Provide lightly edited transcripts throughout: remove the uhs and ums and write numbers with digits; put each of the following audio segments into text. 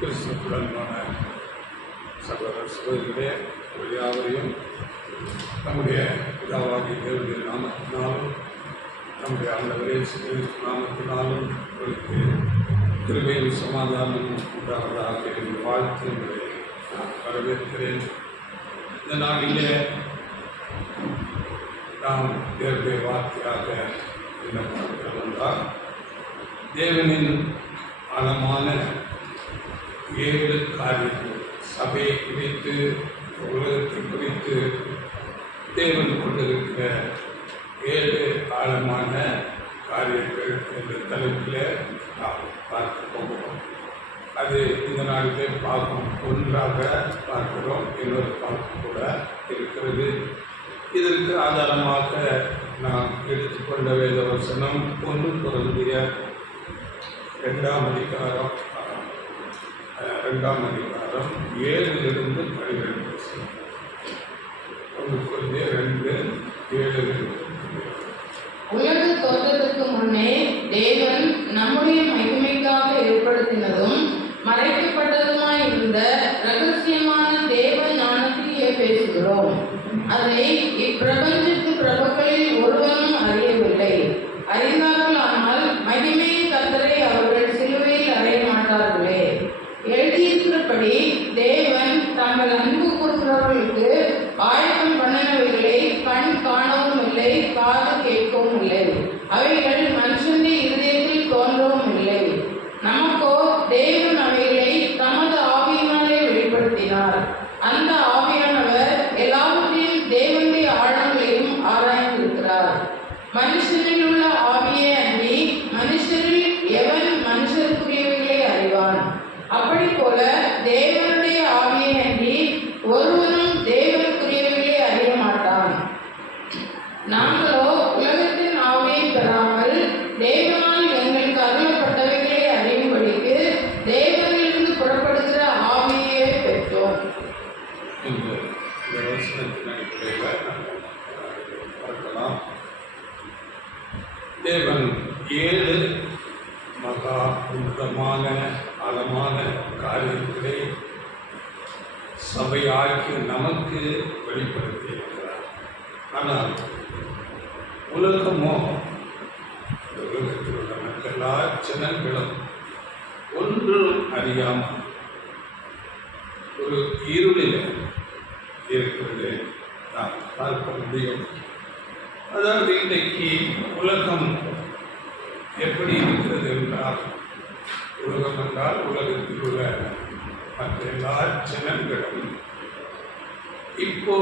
கிறிஸ்துவுடனான சகோதர சகோதரிகளே, யாவரையும் நம்முடைய பிதாவாகிய தேவனுடைய நாமத்தினாலும் நம்முடைய ஆண்டவரே இயேசு கிறிஸ்து நாமத்தினாலும் உங்களுக்கு கிருபையும் சமாதானமும் உண்டாவதாக என்று வாழ்த்து நான் வரவேற்கிறேன். இந்த நாளிலே நாம் தேவனுடைய வார்த்தையாக என்ன பார்க்கிறோம் என்றால், தேவனின் ஆழமான 7 காரியங்கள், சபையை குறித்து, உலகத்தை குறித்து தேவன் கொண்டிருக்கிற 7 ஆழமான காரியங்கள் என்ற தலைப்பில் நாம் பார்க்க போகிறோம். அது இந்த நாளிலே பார்க்கும் ஒன்றாக பார்க்கிறோம், இன்னொரு பார்க்க கூட இருக்கிறது. இதற்கு ஆதாரமாக நாம் எடுத்துக்கொண்ட வேத வசனம் 1 கொரிந்தியர் 2ஆம் அதிகாரம் 7லிருந்து 12 வசனம். 1 கொரிந்தியர் 2:7. உலக தோற்றத்துக்கு முன்னே தேவன் நம்முடைய மகிமைக்காக ஏற்படுத்தினதும் மறைக்கப்பட்டதுமாய் இருந்த ரகசியமான தேவ ஞானத்தையே பேசுகிறோம். அதை இப்பிரபஞ்சத்து பிரபுக்களில் ஒருவனும் அறியவில்லை. அறிந்தார்களானால் மகிமையின் கர்த்தரை அவர்கள் சிலுவையில் அறைய மாட்டார்களே. எழுதியிருக்கிறபடி தேவன் தாங்கள் அன்பு கூறுகிறவர்களுக்கு ஆயத்தம் பண்ணினவைகளை கண் காணவும் இல்லை, காது கேட்கவும் இல்லை, அவைகள் மனுஷனுடைய இருதயத்தில் தோன்றவும் இல்லை. நமக்கோ தேவன் அவைகளை தமது ஆவியினாலே வெளிப்படுத்தினார். அந்த ஆவியானவர் எல்லாவற்றையும் தேவனுடைய ஆழங்களையும் ஆராய்ந்திருக்கிறார். மனுஷனில் உள்ள ஆவியே அன்றி மனுஷரில் எவன் மனுஷருக்குரியவைகளை அறிவான்? அப்படி போல தேவனுடைய ஆவியை அன்றி ஒருவனும் தேவனுக்குரியவைகளை அறிய மாட்டான். நாங்களோ உலகத்தின் ஆவியை பெறாமல் தேவனால் எங்களுக்கு அருளப்பட்டவைகளை அறியும்படிக்கு தேவனிலிருந்து புறப்படுகிற ஆவியை பெற்றோம். தேவன் 7 மகா உன்னதமான ஆழமான காரியங்களை சபையாக்கி நமக்கு வெளிப்படுத்தியிருக்கிறார். ஆனால் உலகமோ, உலகத்தில் உள்ள எல்லா ஜனங்களும் ஒன்றும் அறியாமல் ஒரு இருளில் இருக்கிறது நாம் பார்க்க முடியும். அதாவது இன்றைக்கு உலகம் எப்படி இருக்கிறது என்றால், உலகம் என்றால் உலகத்தில் உள்ள மற்ற எல்லா ஜனங்களும் இப்போ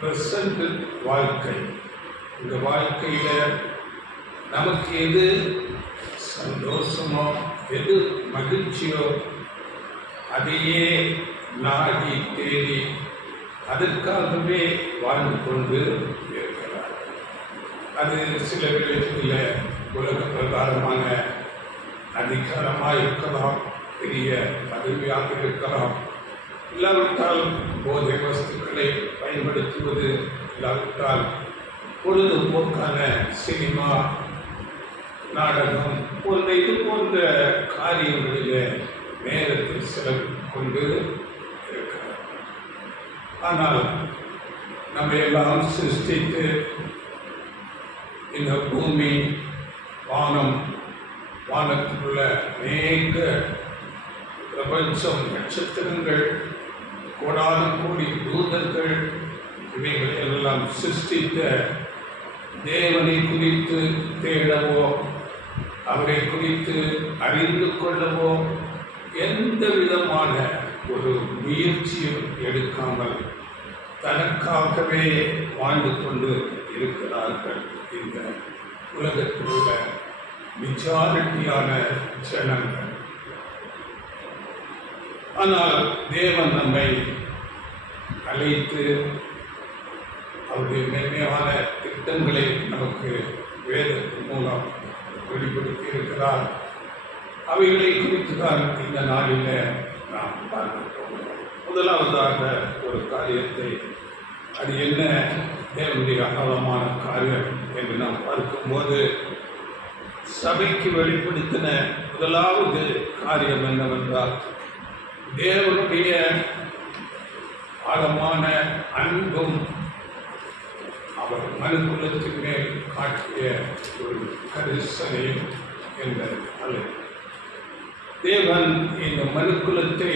பிரசன்ட் வாழ்க்கை, இந்த வாழ்க்கையில் நமக்கு எது சந்தோஷமோ, எது மகிழ்ச்சியோ அதையே நாடி தேடி அதற்காகவே வாழ்ந்து கொண்டு இருக்கிறார். அது சில வேளைகளில் உலக பிரகாரமான அதிகாரமாக இருக்கலாம், பெரிய பதவியாக இருக்கலாம், இல்லாவிட்டால் போதை வஸ்துக்களை பயன்படுத்துவது, இல்லாவிட்டால் பொழுதுபோக்கான சினிமா, நாடகம் போன்ற இது போன்ற காரியங்களில் நேரத்தில் செலவு கொண்டு இருக்கிறார். ஆனால் நம்ம எல்லாம் சிருஷ்டித்து இந்த பூமி, வானம், வானத்தில் உள்ள அநேக பிரபஞ்சம், நட்சத்திரங்கள், கோடான கோடி தூதர்கள், இவைகளை எல்லாம் சிருஷ்டித்த தேவனை குறித்து தேடவோ, அவரை குறித்து அறிந்து கொள்ளவோ எந்த விதமான ஒரு முயற்சியும் எடுக்காமல் தனக்காகவே வாழ்ந்து கொண்டு இருக்கிறார்கள் இந்த உலகத்தில் உள்ள மெஜாரிட்டியான ஜனங்கள். ஆனால் தேவன் நம்மை அழைத்து அவருடைய மேன்மையான திட்டங்களை நமக்கு வேதத்தின் மூலம் வெளிப்படுத்தி இருக்கிறார். அவைகளை குறித்து தான் இந்த நாளில் நாம் பார்க்க போகிறோம். முதலாவதாக ஒரு காரியத்தை, அது என்ன தேவனுடைய ஆழமான காரியம் என்று நாம் பார்க்கும்போது, சபைக்கு வெளிப்படுத்தின முதலாவது காரியம் என்னவென்றால், தேவனுடைய ஆழமான அன்பும் அவர் மனுக்குலத்தின் மேல் காட்டிய ஒரு கரிசனையும் என்ற அல்ல. தேவன் இந்த மனுக்குலத்தை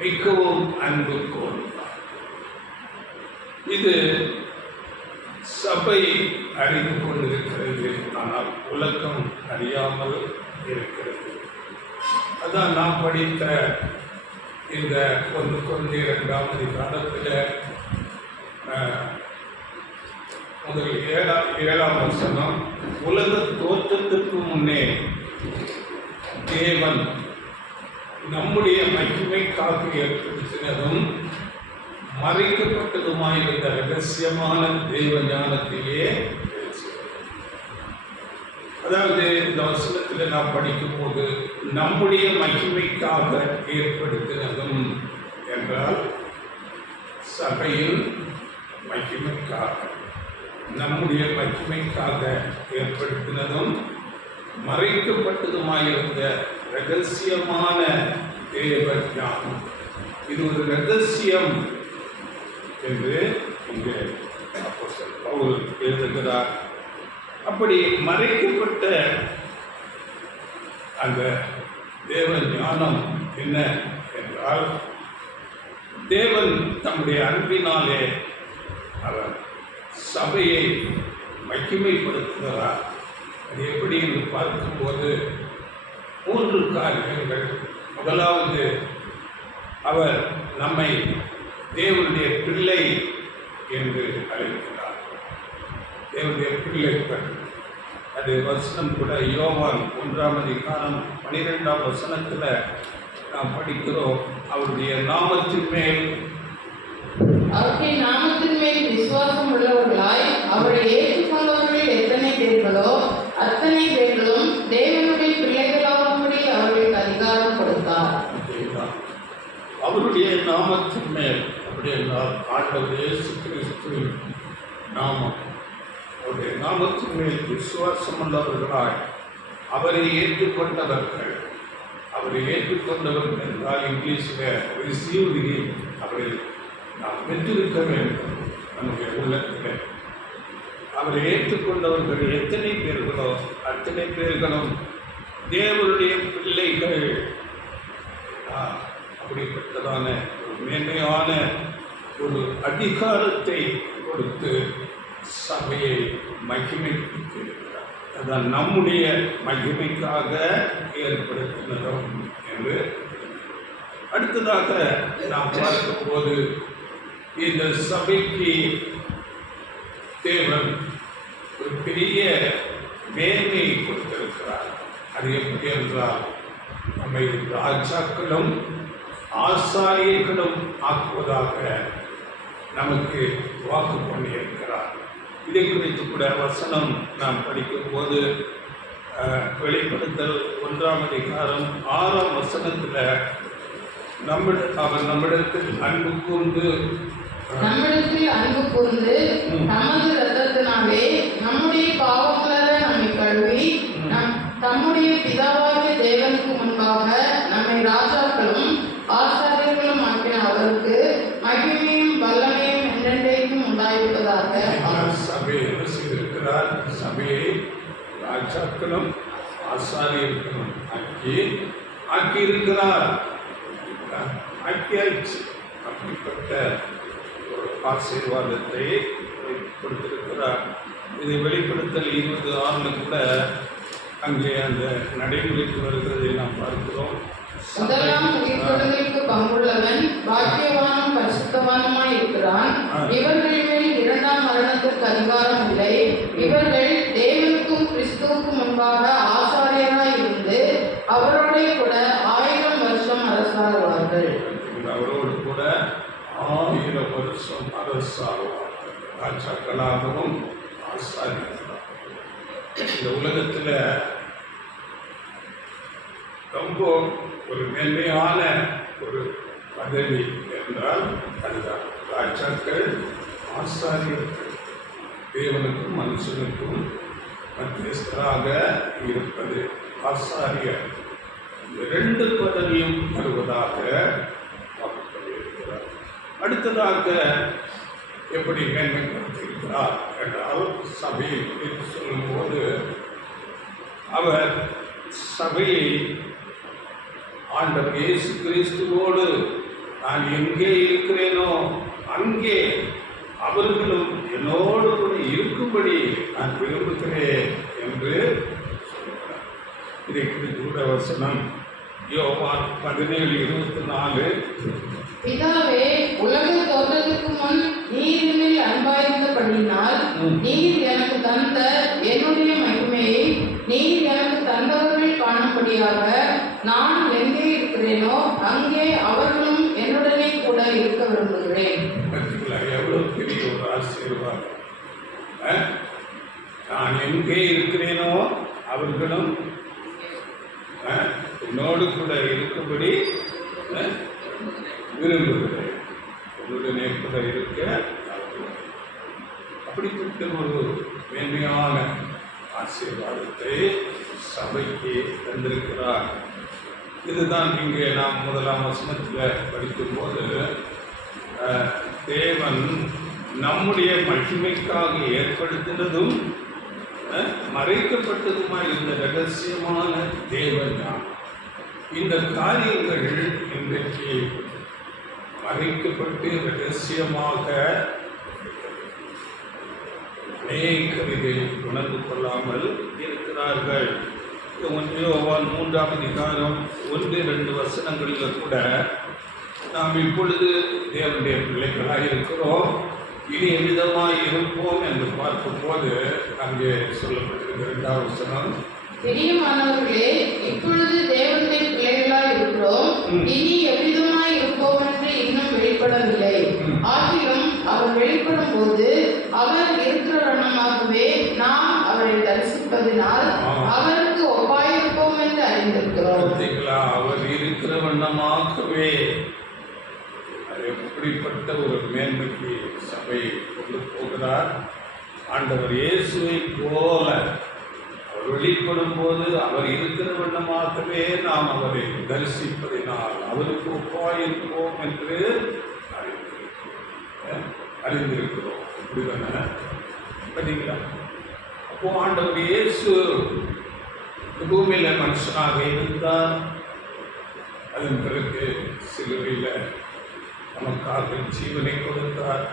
மிகவும் அன்பு கூர்ந்தார். இது சபை அறிந்து கொண்டிருக்கிறது, ஆனால் உலகம் அறியாமல் இருக்கிறது. அதான் நாம் படித்த இந்த 1 Corinthians 2 அதிகாரத்தில் முதல் 7ஆம் வசனம், உலக தோற்றத்திற்கு முன்னே தேவன் நம்முடைய மகிமைக்காக ஏற்படுத்தினதும் மறைக்கப்பட்டதுமாயிருந்த ரகசியமான தேவ ஞானத்தையே பேசுகிறோம். அதாவது இந்த வசனத்தில் நாம் படிக்கும்போது நம்முடைய மகிமைக்காக ஏற்படுத்தினதும் என்றால் சபையில் மகிமைக்காக, நம்முடைய மகிமைக்காக ஏற்படுத்தினதும் மறைக்கப்பட்டதுமாயிருந்த ரகசியமான தேவ ஞானம். இது ஒரு ரகசியம் என்று இங்கே அப்போஸ்தலர் பவுல் எழுதுகிறார். அப்படி மறைக்கப்பட்ட அந்த தேவ ஞானம் என்ன என்றால், தேவன் தம்முடைய அன்பினாலே அவர் சபையை மகிமைப்படுத்துகிறார். அது எப்படி என்று பார்க்கும்போது 3 காரியங்கள். முதலாவது, அவர் நம்மை தேவனுடைய பிள்ளை என்று அழைக்கிறார். தேவனுடைய பிள்ளைகள், அது வசனம் கூட யோவான் 1ஆம் அதிகாரம் 12ஆம் வசனத்தில் நாம் படிக்கிறோம். அவருடைய நாமத்தின் மேல் விசுவாசம் உள்ளவர்களாய் அவரை ஏற்றுக்கொண்டவர்கள் எத்தனை பேர்களோ அத்தனை பேர்களும் தேவனுடைய பிள்ளைகளாகும்படி அவர்களுக்கு அதிகாரம் கொடுத்தார். அவருடைய நாமத்தின் மேல், அப்படியே ஆண்டவர் இயேசு கிறிஸ்துவின் நாமம், அவருடைய நாமத்தின் மேல் விசுவாசம் உள்ளவர்களாய் அவரை ஏற்றுக்கொண்டவர்கள். அவரை ஏற்றுக்கொண்டவர்கள் என்றால் இங்கிலீஷில் ரிசீவ்டு, அவரை நாம் பெற்றிருக்க வேண்டும். நம்முடைய உள்ளத்தில் அவரை ஏற்றுக்கொண்டவர்கள் எத்தனை பேர்களோ அத்தனை பேர்களும் தேவனுடைய பிள்ளைகள். அப்படிப்பட்டதான ஒரு மேன்மையான ஒரு அதிகாரத்தை கொடுத்து சபையை மகிமைப்படுத்தியிருக்கிறார். அதான் நம்முடைய மகிமைக்காக ஏற்படுத்தினதும் என்று. அடுத்ததாக நாம் பார்க்கும்போது இந்த சபைக்கு தேவன் ஒரு பெரிய மேன்மையை கொடுத்திருக்கிறார். அது எப்படி என்றால், நம்மை ராஜாக்களும் ஆசாரியர்களும் ஆக்குவதாக நமக்கு வாக்கு பண்ணியிருக்கிறார். இதை குறித்து கூட வசனம் நாம் படிக்கும்போது வெளிப்படுத்தல் 1ஆம் அதிகாரம் 6ஆம் வசனத்தில் அவர் நம்மிடத்தில் அன்பு கூர்ந்து நமது இரத்தத்தினாலே நம்முடைய பாவங்கள நம்மை கழுவி தம்முடைய பிதாவாகிய தேவனுக்கு முன்பாக நம்மை ராஜாக்களும் ஆசாரியர்களும் ஆக்கின அவருக்கு மகிமையும் வல்லமையும் என்றென்றைக்கும் உண்டாயிருப்பதாக. சபையை செய்திருக்கிறார். சபையை ராஜாக்களும் ஆசாரியர்களும் ஆக்கியிருக்கிறார். ஆக்கியாச்சு. அப்படிப்பட்ட ஒரு ஆசீர்வாதத்தை கொடுத்திருக்கிறார். இதை வெளிப்படுத்தல் 20:6 கூட அங்கே அந்த நடைமுறைக்கு வருகிறதை நாம் பார்க்கிறோம். முதலாம் உயிர்த்தெழுதலுக்கு பங்குள்ளவன் பாக்கியவானும் பரிசுத்தவானுமாய் இருக்கிறான். இவர்கள் மேல் 2ஆம் மரணத்திற்கு அதிகாரம் இல்லை. இவர்கள் தேவனுக்கும் கிறிஸ்துவுக்கும் முன்பாக ஆசாரியராய் இருந்து அவரோட கூட 1000 வருஷம் அரசாடுவார்கள். அவரோடு கூட 1000 வருஷம் அரசாடுவார்கள். ராஜாக்களாகவும் ஆசாரியர்களாகவும். இந்த உலகத்தில் ரொம்ப ஒரு மேன்மையான ஒரு பதவி என்றால் அதுதான் ராஜாக்கள், ஆசாரியர்கள். தேவனுக்கும் மனுஷனுக்கும் மத்தியஸ்தராக இருப்பது ஆசாரியர். இந்த 2 பதவியும் வருவதால் அடுத்ததாக எப்படி மேன்மைப்படுத்தியிருக்கிறார் என்றால் சபையை குறித்து சொல்லும்போது அவர் சபையை ஆண்டவர் இயேசு கிறிஸ்துவோடு நான் எங்கே இருக்கிறேனோ அங்கே அவர்களும் என்னோடு கூட இருக்கும்படி நான் விரும்புகிறேன் என்று சொல்கிறார். இதை குறித்த வசனம் யோவான் 17:24. பிதாவே, உலக தோற்றத்துக்கு முன் நீர் என்னில் அன்பாயிருந்தபடியினால் நீர் எனக்கு தந்த என்னுடைய மகிமையை நீர் எனக்கு தந்தவர்கள் காணும்படியாக நான் எங்கே இருக்கிறேனோ அங்கே அவர்களும் என்னுடனே கூட இருக்க விரும்புகிறேன். எவ்வளவு பெரிய ஒரு ஆசீர்வாதம்! நான் எங்கே இருக்கிறேனோ அவர்களும் என்னோடு கூட இருக்கும்படி விரும்புகிறேன். உன்னுடனே கூட இருக்க அப்படிப்பட்ட ஒரு மேன்மையான ஆசீர்வாதத்தை சபைக்கு தந்திருக்கிறார். இதுதான் இங்கே நாம் 1ஆம் வசனத்தில் படிக்கும்போது தேவன் நம்முடைய மகிமைக்காக ஏற்படுத்தினதும் மறைக்கப்பட்டதுமாய் இருந்த ரகசியமான தேவன் தான். இந்த காரியங்கள் இன்றைக்கு மறைக்கப்பட்டு ரகசியமாக அநேகர் இதை உணர்ந்து கொள்ளாமல் இருக்கிறார்கள். யோவான் 3ஆம் அதிகாரம் 1-2 வசனங்களில் கூட நாம் இப்பொழுது தேவனுடைய பிள்ளைகளாக இருக்கிறோம், இனி எவ்விதமாய் இருப்போம் என்று பார்க்கும்போது அங்கே சொல்லப்பட்டிருக்கிற 2ஆம் வசனம், பிரியமானவர்களே, இப்பொழுது தேவனுடைய பிள்ளைகளாய் இருக்கிறோம், இனி எவ்விதமாய் இருப்போம் என்று இன்னும் வெளிப்படவில்லை. ஆகிலும் அவர் வெளிப்படும் போது அவர் இருக்கிற வண்ணமாகவே நாம் அவரை தரிசிப்பதினால் அவருக்கு ஒப்பாயிருப்போம் என்று அறிந்திருக்கிறோம். அவர் இருக்கிற வண்ணமாகவே எப்படிப்பட்ட ஒரு மேன்மைக்கு சபை கொண்டு போகிறார். ஆண்டவர் இயேசுவை போல அவர் வெளிப்படும் போது அவர் இருக்கிற வண்ணமாகவே நாம் அவரை தரிசிப்பதினால் அவருக்கு ஒப்பாயிருப்போம் என்று அறிந்திருக்கிறோம். இப்படிதானே பார்த்தீங்களா? அப்போ ஆண்டவர் இயேசு பூமியில மனுஷனாக இருந்தார். அதன் பிறகு சிலுவையில் நமக்காக ஜீவனை கொடுத்தார்.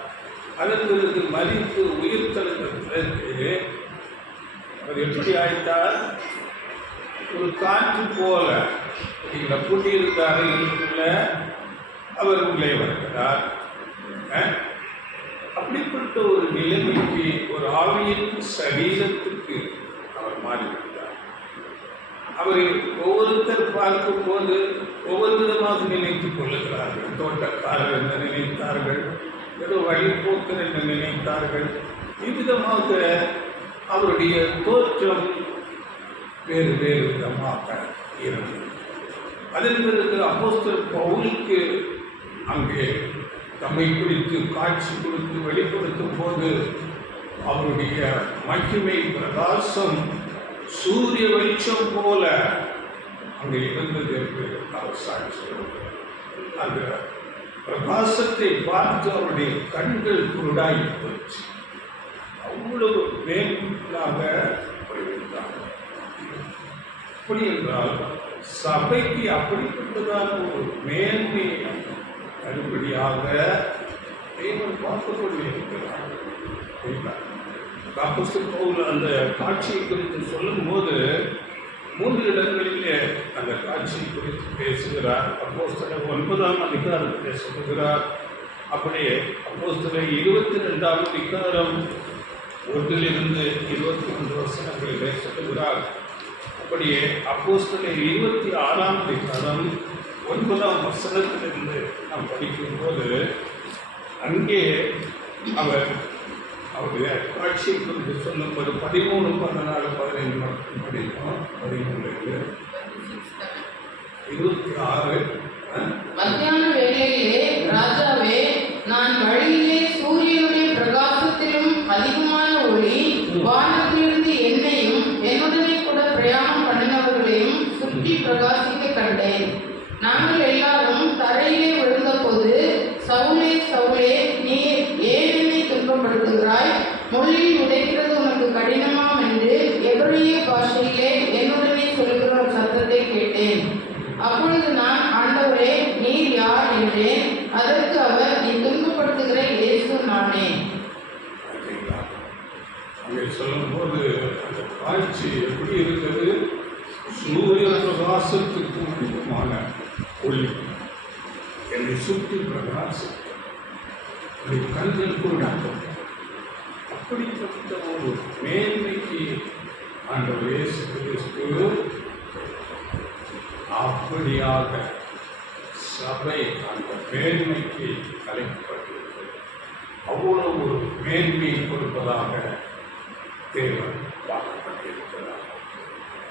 அதன் பிறகு மரித்து உயிர் தெழுந்த பிறகு அவர் எப்படி ஆயிட்டார்? ஒரு காற்று போல பூட்டியிருந்த அறையிலுள்ள அவர் உள்ளே வருகிறார். அப்படிப்பட்ட ஒரு நிலைமைக்கு ஒரு ஆவியின் சரீரத்துக்கு அவர் மாறிவிட்டார். அவரை ஒவ்வொருத்தர் பார்க்கும் போது ஒவ்வொரு விதமாக நினைத்துக் கொள்ளுகிறார்கள். தோட்டக்காரர் என்று நினைத்தார்கள், ஏதோ வழிபோக்கர் என்று நினைத்தார்கள். இவ்விதமாக அவருடைய தோற்றம் வேறு வேறு விதமாக இருந்தது. அதன் பிறகு அப்போஸ்தலர் பவுலுக்கு அங்கே தம்மை குறித்து காட்சி கொடுத்து வெளிப்படுத்தும் போது அவருடைய மகிமை பிரகாசம் சூரிய வெளிச்சம் போல அங்கே இருந்தது என்று அவர் சாட்சி. அந்த பிரகாசத்தை பார்த்து அவருடைய கண்கள் குருடாகி போச்சு. அவ்வளவு மேலாக போயிருந்தார். அப்படி என்றால் சபைக்கு அப்படிப்பட்டதான ஒரு மேன்மை அடிப்படையாக தேவன் பார்த்து கொண்டிருக்கிறார். அப்போஸ்தலர் பவுல் அந்த காட்சியை குறித்து சொல்லும் போது 3 இடங்களிலே அந்த காட்சியை குறித்து பேசுகிறார். அப்போஸ்தலர் 9ஆம் அதிகாரத்திலே சொல்லுகிறார். அப்படியே அப்போஸ்தலர் 22ஆம் அதிகாரம் 1-இருந்து 21 வசனங்களிலே சொல்லுகிறார். அப்படியே அப்போஸ்தலர் 26ஆம் அதிகாரம் 9ஆம் வசனத்திலிருந்து நாம் படிக்கும்போது அங்கே அவர் அவருடைய காட்சியை குறித்து சொல்லும்போது 13, 14, 15 மட்டும் படிக்கும். 13 26. மத்தியான வேளையிலே, ராஜாவே, நான் வழியிலே சூரியனுடைய பிரகாசத்திலும் அதிகமான ஒளி வானத்திலிருந்து என்னையும் என்னுடனே கூட பிரயாணம் பண்ணினவர்களையும் சுற்றி பிரகாசிக்க கண்டேன். நாங்கள் எல்லாரும் தரையிலே விழுந்தபோது, சவுலே சவுலே, நீ ஏன் என்னை துன்பப்படுத்துகிறாய்? முள்ளில் உடைக்கிறது உனக்கு கடினமாம் என்று எபிரேய பாஷையிலே என்னுடனே சொல்லுகிற ஒரு சத்தத்தை கேட்டேன். அப்பொழுது நான், ஆண்டவரே, நீர் யார் என்றேன். அதற்கு அவர், நீ துன்பப்படுத்துகிற இயேசு நானே. அங்கே சொல்லும்போது அந்த காட்சி எப்படி இருக்கிறது? சூரிய பிரகாசத்துக்கு அதிகமான ஒளி என்னை சுற்றி பிரகாசம், கண்கள் கூட அப்படிப்பட்ட ஒரு மேன்மைக்கு ஆண்டவர் இயேசு கிறிஸ்து அப்படியாக சபை அந்த மேன்மைக்கு அழைக்கப்பட்டிருக்கிறது. அவ்வளவு ஒரு மேன்மை கொடுப்பதாக தேவன் பார்க்கப்பட்டிருக்கிறார்.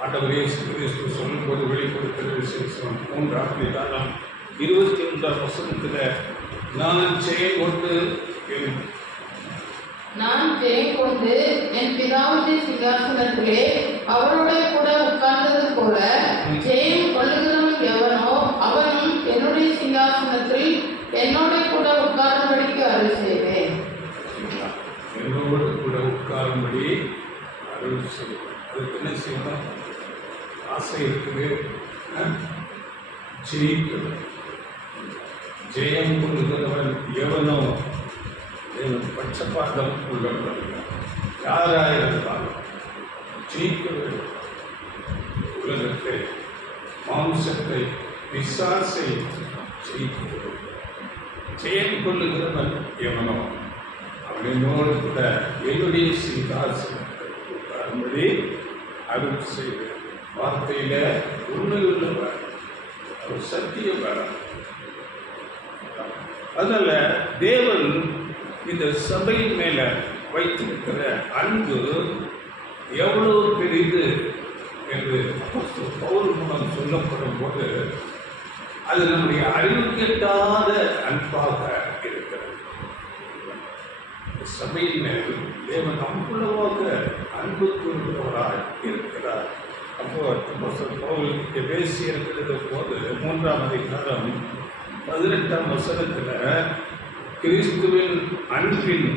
ஆண்டவர் இயேசு கிறிஸ்து சொல்லும்போது வெளிப்படுத்துகிற விசேஷம் 3ஆம் அதிகாரம் 21ஆம் வசனத்தில், நான் ஜெயம் கொண்டு என் பிதாவுடைய சிங்காசனத்திலே அவரோட கூட உட்கார்ந்தது போல, ஜெயம் கொள்ளுகிறவன் எவனோ அவனும் என்னுடைய சிங்காசனத்தில் என்னோட கூட உட்காரும்படிக்கு அருள் செய்வேன். என்னோடு கூட உட்காரும்படி அருள் செய்வேன். அதுக்கு என்ன செய்யணும்? ஆசை இருக்குது, ஜெயிக்கணும். ஜெயம் கொள்ளுகிறவன் எவனோ பட்சபாதம் உள்ளவன் யாராக இருந்தாலும் ஜெயிக்க வேண்டும். உலகத்தை, மாம்சத்தை, பிசாசை ஜெயிக்க வேண்டும். ஜெயம் கொள்ளுகிறவன் எவனோ அவனோடு கூட என்னுடைய சிங்காசனத்தை உட்காரும்படி அருள் செய்வேன். வார்த்தையில உண்மையுள்ளவர், அவர் சத்தியவர். அதனால தேவன் இந்த சபையின் மேல வைத்திருக்கிற அன்பு எவ்வளவு பெரிது என்று பவுல் மூலம் சொல்லப்படும் போது அது நம்முடைய அறிவுக்கு எட்டாத அன்பாக இருக்கிறது. சபையின் மேல் தேவன் அவ்வளவாக அன்பு கூறுகிறவராய் இருக்கிறார். அப்போ பவுல் பேசி இருக்கிறது போது 3ஆம் அதிகாரம் 18ஆம் வசனத்தில், கிறிஸ்துவின் அன்பின்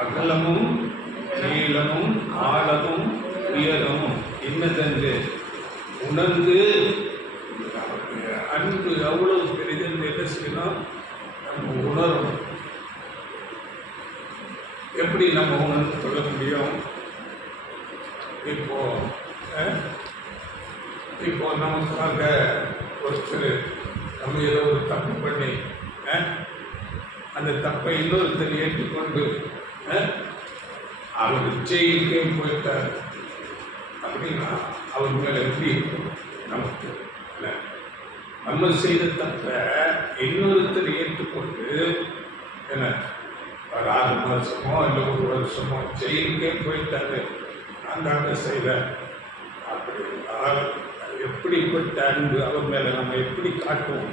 அகலமும் நீளமும் ஆழமும் உயரமும் இன்னதென்று உணர்ந்து, அன்பு அவ்வளவு பெரிதென்று என்ன செய்யணும்? நம்ம உணரணும். எப்படி நம்ம உணர்ந்து கொள்ள முடியும்? இப்போ நமக்காக ஒருத்தர் நம்ம ஏதோ ஒரு தப்பு பண்ணி அந்த தப்பை இன்னொருத்தர் ஏற்றுக்கொண்டு அவர் ஜெயிலுக்கே போயிட்டார் அப்படின்னா அவர் மேலே எப்படி இருக்கும்? நமக்கு இல்லை, நம்ம செய்த தப்பை இன்னொருத்தர் ஏற்றுக்கொண்டு என்ன ஒரு 6 வருஷமோ இல்லை 1 வருஷமோ ஜெயிலுக்கே போயிட்டாரு, நான் தாங்க செய்வேன் அப்படி எப்படிப்பட்ட அன்பு அவர் மேலே நம்ம எப்படி காட்டுவோம்?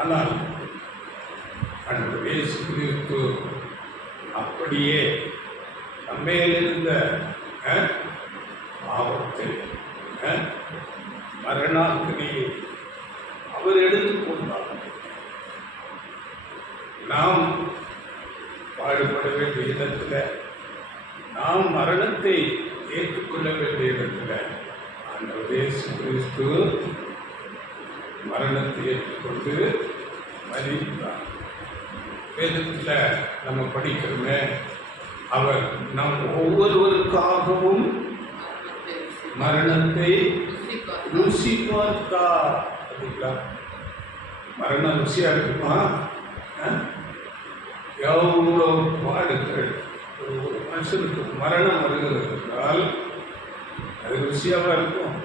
ஆனால் அந்த இயேசு கிறிஸ்து அப்படியே நம்மேலிருந்த பாவத்தை, மரணாக்கினியை அவர் எடுத்துக்கொண்டார். நாம் பாடுபட வேண்டிய இடத்துல, நாம் மரணத்தை ஏற்றுக்கொள்ள வேண்டிய இடத்துல அந்த இயேசு கிறிஸ்து மரணத்தை ஏற்றுக்கொண்டு மரித்தார். வேதத்தில் நம்ம படிக்கிறோமே, அவர் நம் ஒவ்வொருவருக்காகவும் மரணத்தை ருசி பார்த்தார். அப்படிங்களா? மரணம் ருசியாக இருக்குமா? எவ்வளோ பாடுகள் ஒரு மனுஷனுக்கு மரணம் வருகிறது என்றால் அது ருசியாக இருக்கும்.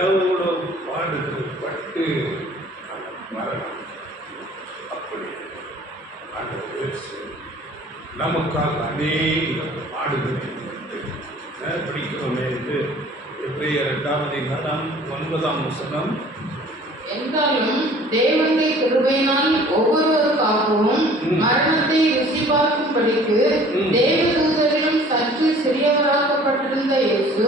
எவ்வளோ பாடுகள் பட்டு அந்த மரணம் அப்படி அந்த நமக்காக அநேக பாடுகளை படிக்கிறோமே என்று எபிரேயர் 2ஆம் அதிகாரம் 9ஆம் வசனம், என்றாலும் தேவனுடைய கிருபையினால் ஒவ்வொருவருக்காகவும் மரணத்தை ருசி பார்க்கும்படிக்கு தேவதூதரிலும் சற்று சிறியவராக்கப்பட்டிருந்த இயேசு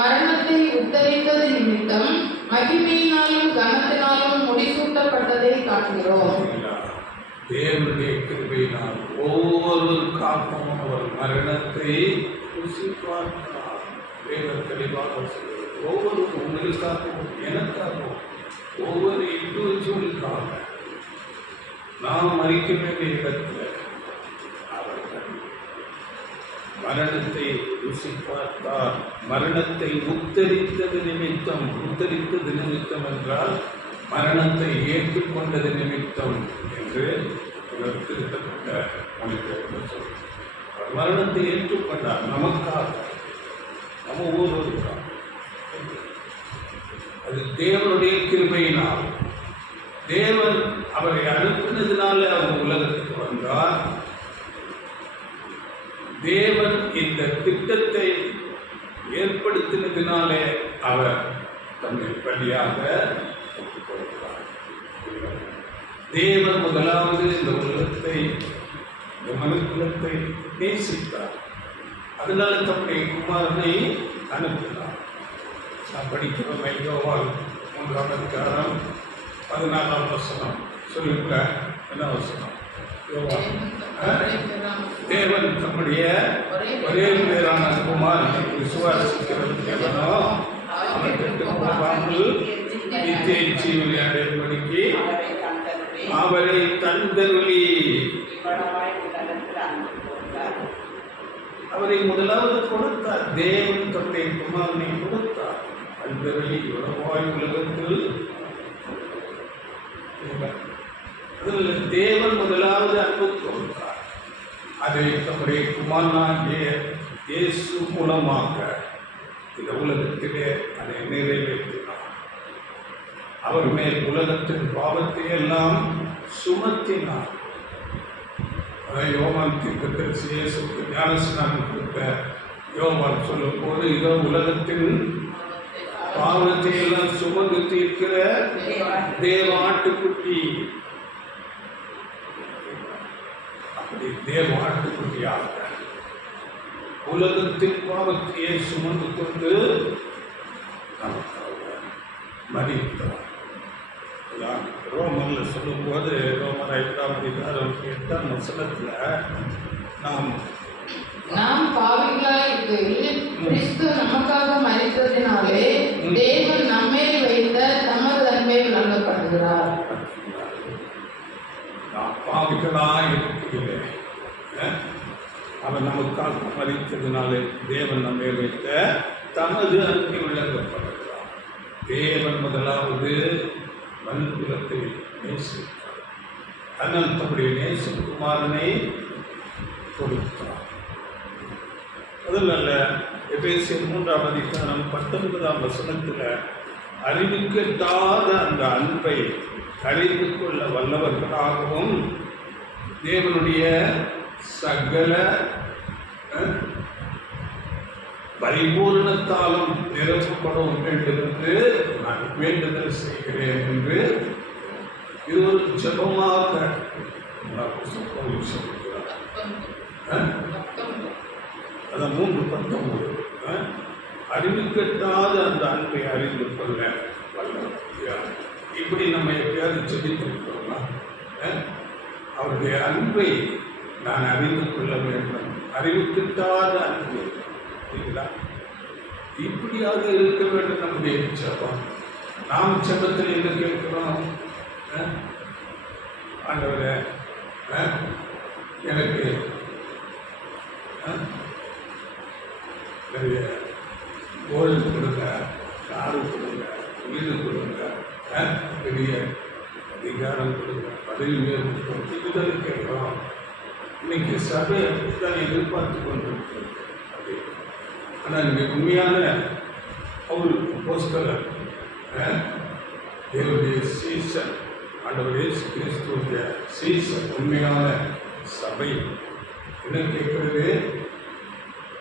மரணத்தை உத்தரித்ததின் நிமித்தம் மகிமையினாலும் கனத்தினாலும் முடிசூட்டப்பட்டதை காண்கிறோம். தேவனுடைய கிருபையினால் ஒவ்வொருவருக்காகவும் அவர் மரணத்தை ருசி பார்த்தார். வேதம் தெளிவாக சொல்கிறது. ஒவ்வொரு உங்களுக்காகவும் எனக்காகவும் ஒவ்வொரு இண்டிவிஜுவலுக்காக நாம் மறிக்க வேண்டிய இடத்துல அவர் மரணத்தை ருசி பார்த்தார். மரணத்தை உத்தரித்தது நிமித்தம் என்றால் மரணத்தை ஏற்றுக்கொண்டது நிமித்தம் என்று திருத்தப்பட்ட மொழிபெயர்ப்பு சொல்றார். மரணத்தை ஏற்றுக்கொண்டார் நமக்காக, நம்ம ஒவ்வொருவருக்காக. அது தேவனுடைய கிருபையினால். தேவன் அவரை அனுப்பினதினால அவர் உலகத்துக்கு வந்தார். தேவன் இந்த திட்டத்தை ஏற்படுத்தினதினாலே அவர் தன்னை பலியாக ஒப்புக் கொடுக்கிறார். தேவன் முதலாவது இந்த உலகத்தை, இந்த மனுக்குலத்தை நேசித்தார். அதனால தம்முடைய குமாரனை அனுப்பினார். நான் படிக்கிறோம் யோவான் 3ஆம் அதிகாரம் 14ஆம் வசனம். சொல்லுங்க, என்ன வசனம்? தேவன் தம்முடைய ஒரே பேரான குமாரனை விசுவாசிக்கிறவன் எவனோ அவன் கெட்டு போகாமல் நித்திய ஜீவனை அடையும்படிக்கு அவரை தந்தருளி. அவரை முதலாவது கொடுத்தார். தேவன் தம்முடைய குமாரனை கொடுத்தார். தந்தருளி உலகவாய் உலகத்தில் அதில் தேவன் முதலாவது அன்பு கொடுத்தார். அதை தம்முடைய குமாரனாகிய இயேசு மூலமாக இந்த உலகத்திலே அதை நிறைவேற்றினார். அவர் மேல் உலகத்தின் பாவத்தை எல்லாம் சுமத்தினார். அதை யோவான் தீர்க்கதரிசி இயேசுவுக்கு ஞானஸ்நானம் கொடுத்த யோவான் சொல்லும் போது, இதோ உலகத்தின் பாவத்தை எல்லாம் சுமந்து தீர்க்கிற தேவ ஆட்டுக்குட்டி. அப்படி தேவ ஆட்டுக்குட்டியாக உலகத்தின் பாவத்தையே சுமந்து கொண்டு நமக்காக மரித்தார். ரோமர்ல சொல்லும் போது, ரோமர் 5ஆம் அதிகாரம் 8ஆம் வசனத்துல நாம் பாவிகளாய் இருக்கையில் கிறிஸ்து நமக்காக மரித்ததினாலே தேவன் நம்மேல் வைத்த தமது அன்பை விளங்கப்படுகிறார். நாம் பாவிகளாய் இருக்கிறேன், அவர் நமக்காக மரித்ததினாலே தேவன் நம்மேல் வைத்த தமது அன்பை விளங்கப்படுகிறார். தேவன் முதலாவது மனுக்குலத்தை நேசித்தார். அதனால் தம்முடைய நேசகுமாரனை கொடுத்தார். அதில் அல்ல, எபேசியர் 3ஆம் அதிகாரம் 19ஆம் வசனத்தில் அறிவிக்கட்டாத அந்த அன்பை அறிந்து கொள்ள வல்லவர்களாகவும் தேவனுடைய சகல பரிபூர்ணத்தாலும் நிரப்பப்படும் வேண்டும் என்று நான் வேண்டுதல் செய்கிறேன் என்று இது ஒரு ஜபமாக சொல்கிறார். அதான் 3:19 அறிவிக்கட்டாத அந்த அன்பை அறிந்து கொள்ள வல்லவர். இப்படி நம்ம எப்பயாவது ஜெபித்திருக்கிறோமா? அவருடைய அன்பை நான் அறிந்து கொள்ள வேண்டும். அறிவிக்கட்டாத அன்பு இப்படியாக இருக்க வேண்டும் நம்முடைய ஜெபம். நாம் ஜெபத்தில் என்ன கேட்கிறோம்? ஆண்டவரே, எனக்கு நிறைய கோல்டு கொடுங்க, காரு கொடுங்க, வீடு கொடுங்க, பெரிய அதிகாரம் கொடுங்க, பதவி உயர்வு கொடுங்க, இதுதான் கேட்கிறோம். இன்னைக்கு சபை அப்படித்தான் எதிர்பார்த்து கொண்டிருக்கிறது. ஆனால் இங்கே உண்மையான பவுல் அப்போஸ்தலர், என்னுடைய சீசன், ஆண்டவர் இயேசு கிறிஸ்துவுடைய சீசன், உண்மையான சபை என்ன கேட்கிறது?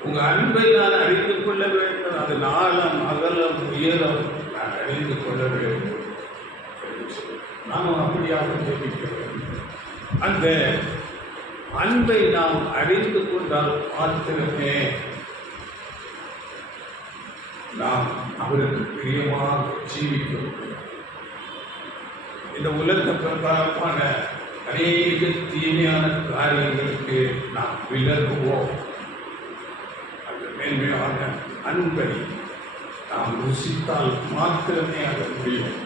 உங்கள் அன்பை நான் அறிந்து கொள்ள வேண்டும். அது நாளம் அகலம் உயரம் நான் அறிந்து கொள்ள வேண்டும். நாம் அப்படியாக ஜெபிக்க வேண்டும். அந்த அன்பை நாம் அறிந்து கொண்டால் மாத்திரமே நாம் அவருக்கு பிரியமாக ஜீவிக்க முடியும். இந்த உலக பிரகாரமான அநேக தீமையான காரியங்களுக்கு நாம் விலகுவோம். அந்த மேன்மையான அன்பை நாம் ருசித்தால் மாத்திரமே அது முடியும்.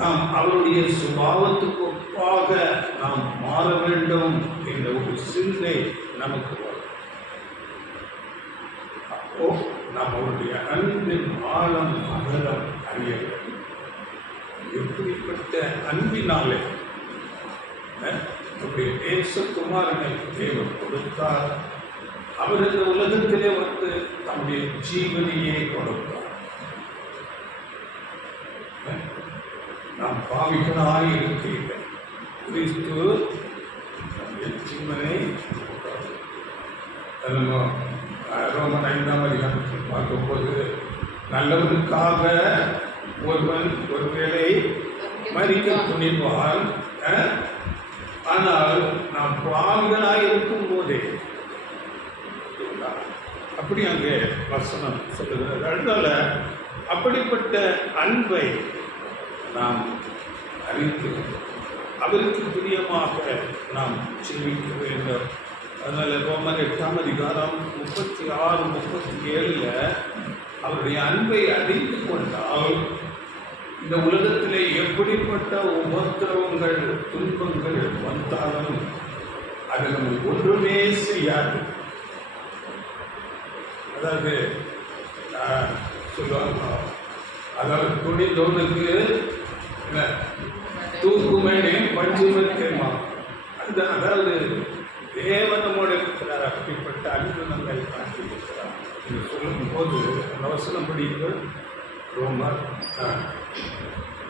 நாம் அவருடைய சுபாவத்துக்கு ஒப்பாக நாம் மாற வேண்டும் என்ற ஒரு சிந்தை நமக்கு வரும். அப்போ நாம் அவருடைய அன்பின் ஆழம் அகலம் அறிய வேண்டும். எப்படிப்பட்ட அன்பினாலே நம்முடைய தேசகுமாரனை தேவன் கொடுத்தார். அவர் இந்த உலகத்திலே வந்து தம்முடைய ஜீவனையே கொடுத்தார். நாம் பாவிகளாய் இருக்கிறீர்கள், கிறிஸ்து நம்முடைய ஜீவனை ரோமன் 5ஆம் அதிகாரத்தில் பார்க்கும்போது, நல்லவனுக்காக ஒருவன் ஒருவேளை மரிக்க துணிவான், ஆனால் நாம் பாவிகளாய் இருக்கும் போதே, அப்படி அங்கே வசனம் சொல்லுகிறது. அதனால அப்படிப்பட்ட அன்பை நாம் அறிந்து அவருக்கு பிரியமாக நாம் ஜீவிக்க வேண்டும். அதனால ரோமர் 8ஆம் அதிகாரம் 36, 37 அவருடைய அன்பை அறிந்து கொண்டால் இந்த உலகத்திலே எப்படிப்பட்ட உபத்திரவங்கள் துன்பங்கள் வந்தாலும் அது நம்ம ஒன்றுமே செய்யாது. அதாவது சொல்லுவாங்க, அதாவது துணிந்தவனுக்கு தூக்குமேனே பஞ்சுமே தெரியுமா, அதுதான். அதாவது தேவன் நம்மோடு இருக்கிறார். அப்படிப்பட்ட அன்பு நம்மை காட்டியிருக்கிறார் என்று சொல்லும் போது அந்த வசனம் படிங்கள். ரோமர்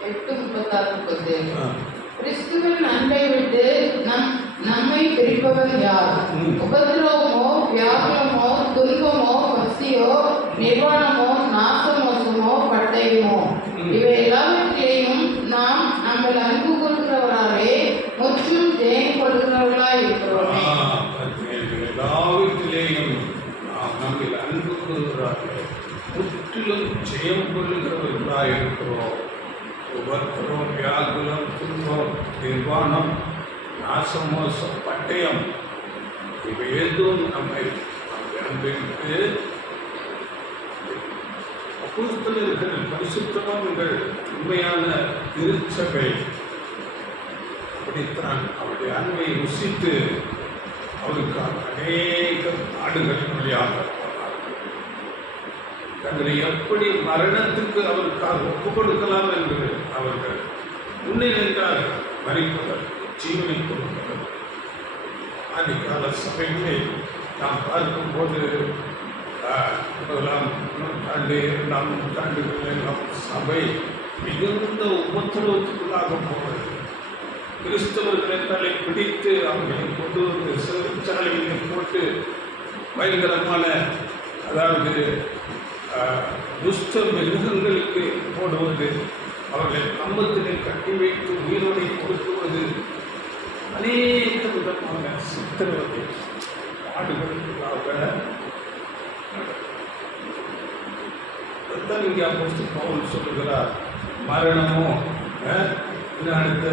8:36 கிறிஸ்துவின் அன்பை விட்டு நம்மை பிரிப்பவன் யார்? உபத்திரவமோ, வியாகுலமோ, துன்பமோ, பசியோ, நிர்வாணமோ, நாசமோசமோ, பட்டயமோ, இவை எல்லாவற்றிலேயும் நாம் நம்மளை அன்பு கொள்கிறவராலே முற்றும் ஜெயம் கொள்கிறவர்களாய் இருக்கிறோமே. எல்லாவற்றிலேயும் நாம் நம்மில் அன்பு கொள்கிறார்களே முற்றிலும் ஜெயம் கொள்ளுகிறவர்களாய் இருக்கிறோம். உபத்திரம், வியாகுலம், துன்பம், நிர்வாணம், நாசமோசம், பட்டயம், இவை எதுவும் நம்மை அனுபவித்து அப்போஸ்தலர்கள் பரிசுத்தவான்கள் உண்மையான திருச்சபை அப்படித்தான் அவருடைய அன்பை ருசித்து அவருக்காக அநேக நாடுகளின் வழியாக தங்களை எப்படி மரணத்துக்கு அவருக்காக ஒப்புக் கொடுக்கலாம் என்று அவர்கள் முன்னே நின்றார்கள். மரிப்பதற்கு, ஜீவனை கொடுப்பதற்கு. ஆதிகால சபைகளை நாம் பார்க்கும்போது 1ஆம் நூற்றாண்டு 2ஆம் நூற்றாண்டுகளெல்லாம் சபை மிகுந்த உபத்திரவத்துக்குள்ளாக போவது. கிறிஸ்தவர்களை தலை பிடித்து அவர்களை கொண்டு வந்து சிறைச்சாலைகளை போட்டு பயங்கரமான, அதாவது துஷ்ட மிருகங்களுக்கு போடுவது, அவர்களை கம்பத்தினை கட்டி வைத்து உயிரோடை கொடுக்குவது, அநேக விதமான சித்திரவதை பாடுகளுக்காக தான் இங்கே அப்போஸ்தலன் பவுல் சொல்லுகிறார். மரணமோ அடுத்த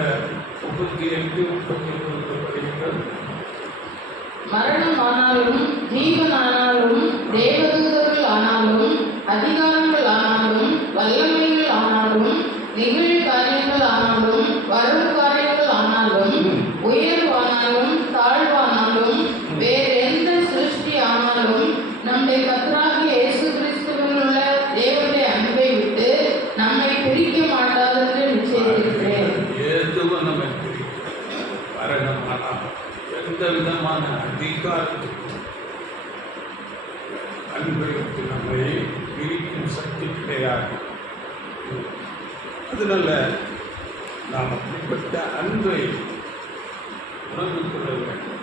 38, 39 படிங்கள். மரணமானாலும் ஜீவனானாலும் தேவதூதர்கள் ஆனாலும் அதிகாரங்கள் ஆனாலும் வல்லமைகள் ஆனாலும் நிகழ் காரியங்கள் ஆனாலும் வரும் காரியங்கள் ஆனாலும் உயர்வானாலும் தாழ்வானாலும் வேறு எந்த சிருஷ்டி ஆனாலும் நம்முடைய கர்த்தராகிய இயேசு கிறிஸ்துவில் உள்ள தேவனுடைய அன்பை விட்டு நம்மை பிரிக்க மாட்டாது என்று நிச்சயித்திருக்கிறேன். எதுவும் நம்மை மரணமானால் எந்த விதமான அதிகாரத்துக்கும் அன்பை விட்டு நம்மை பிரிக்கும் சக்தி கிடையாது. அதனால நாம் அப்படிப்பட்ட அன்பை உணர்ந்து கொள்ள வேண்டும்.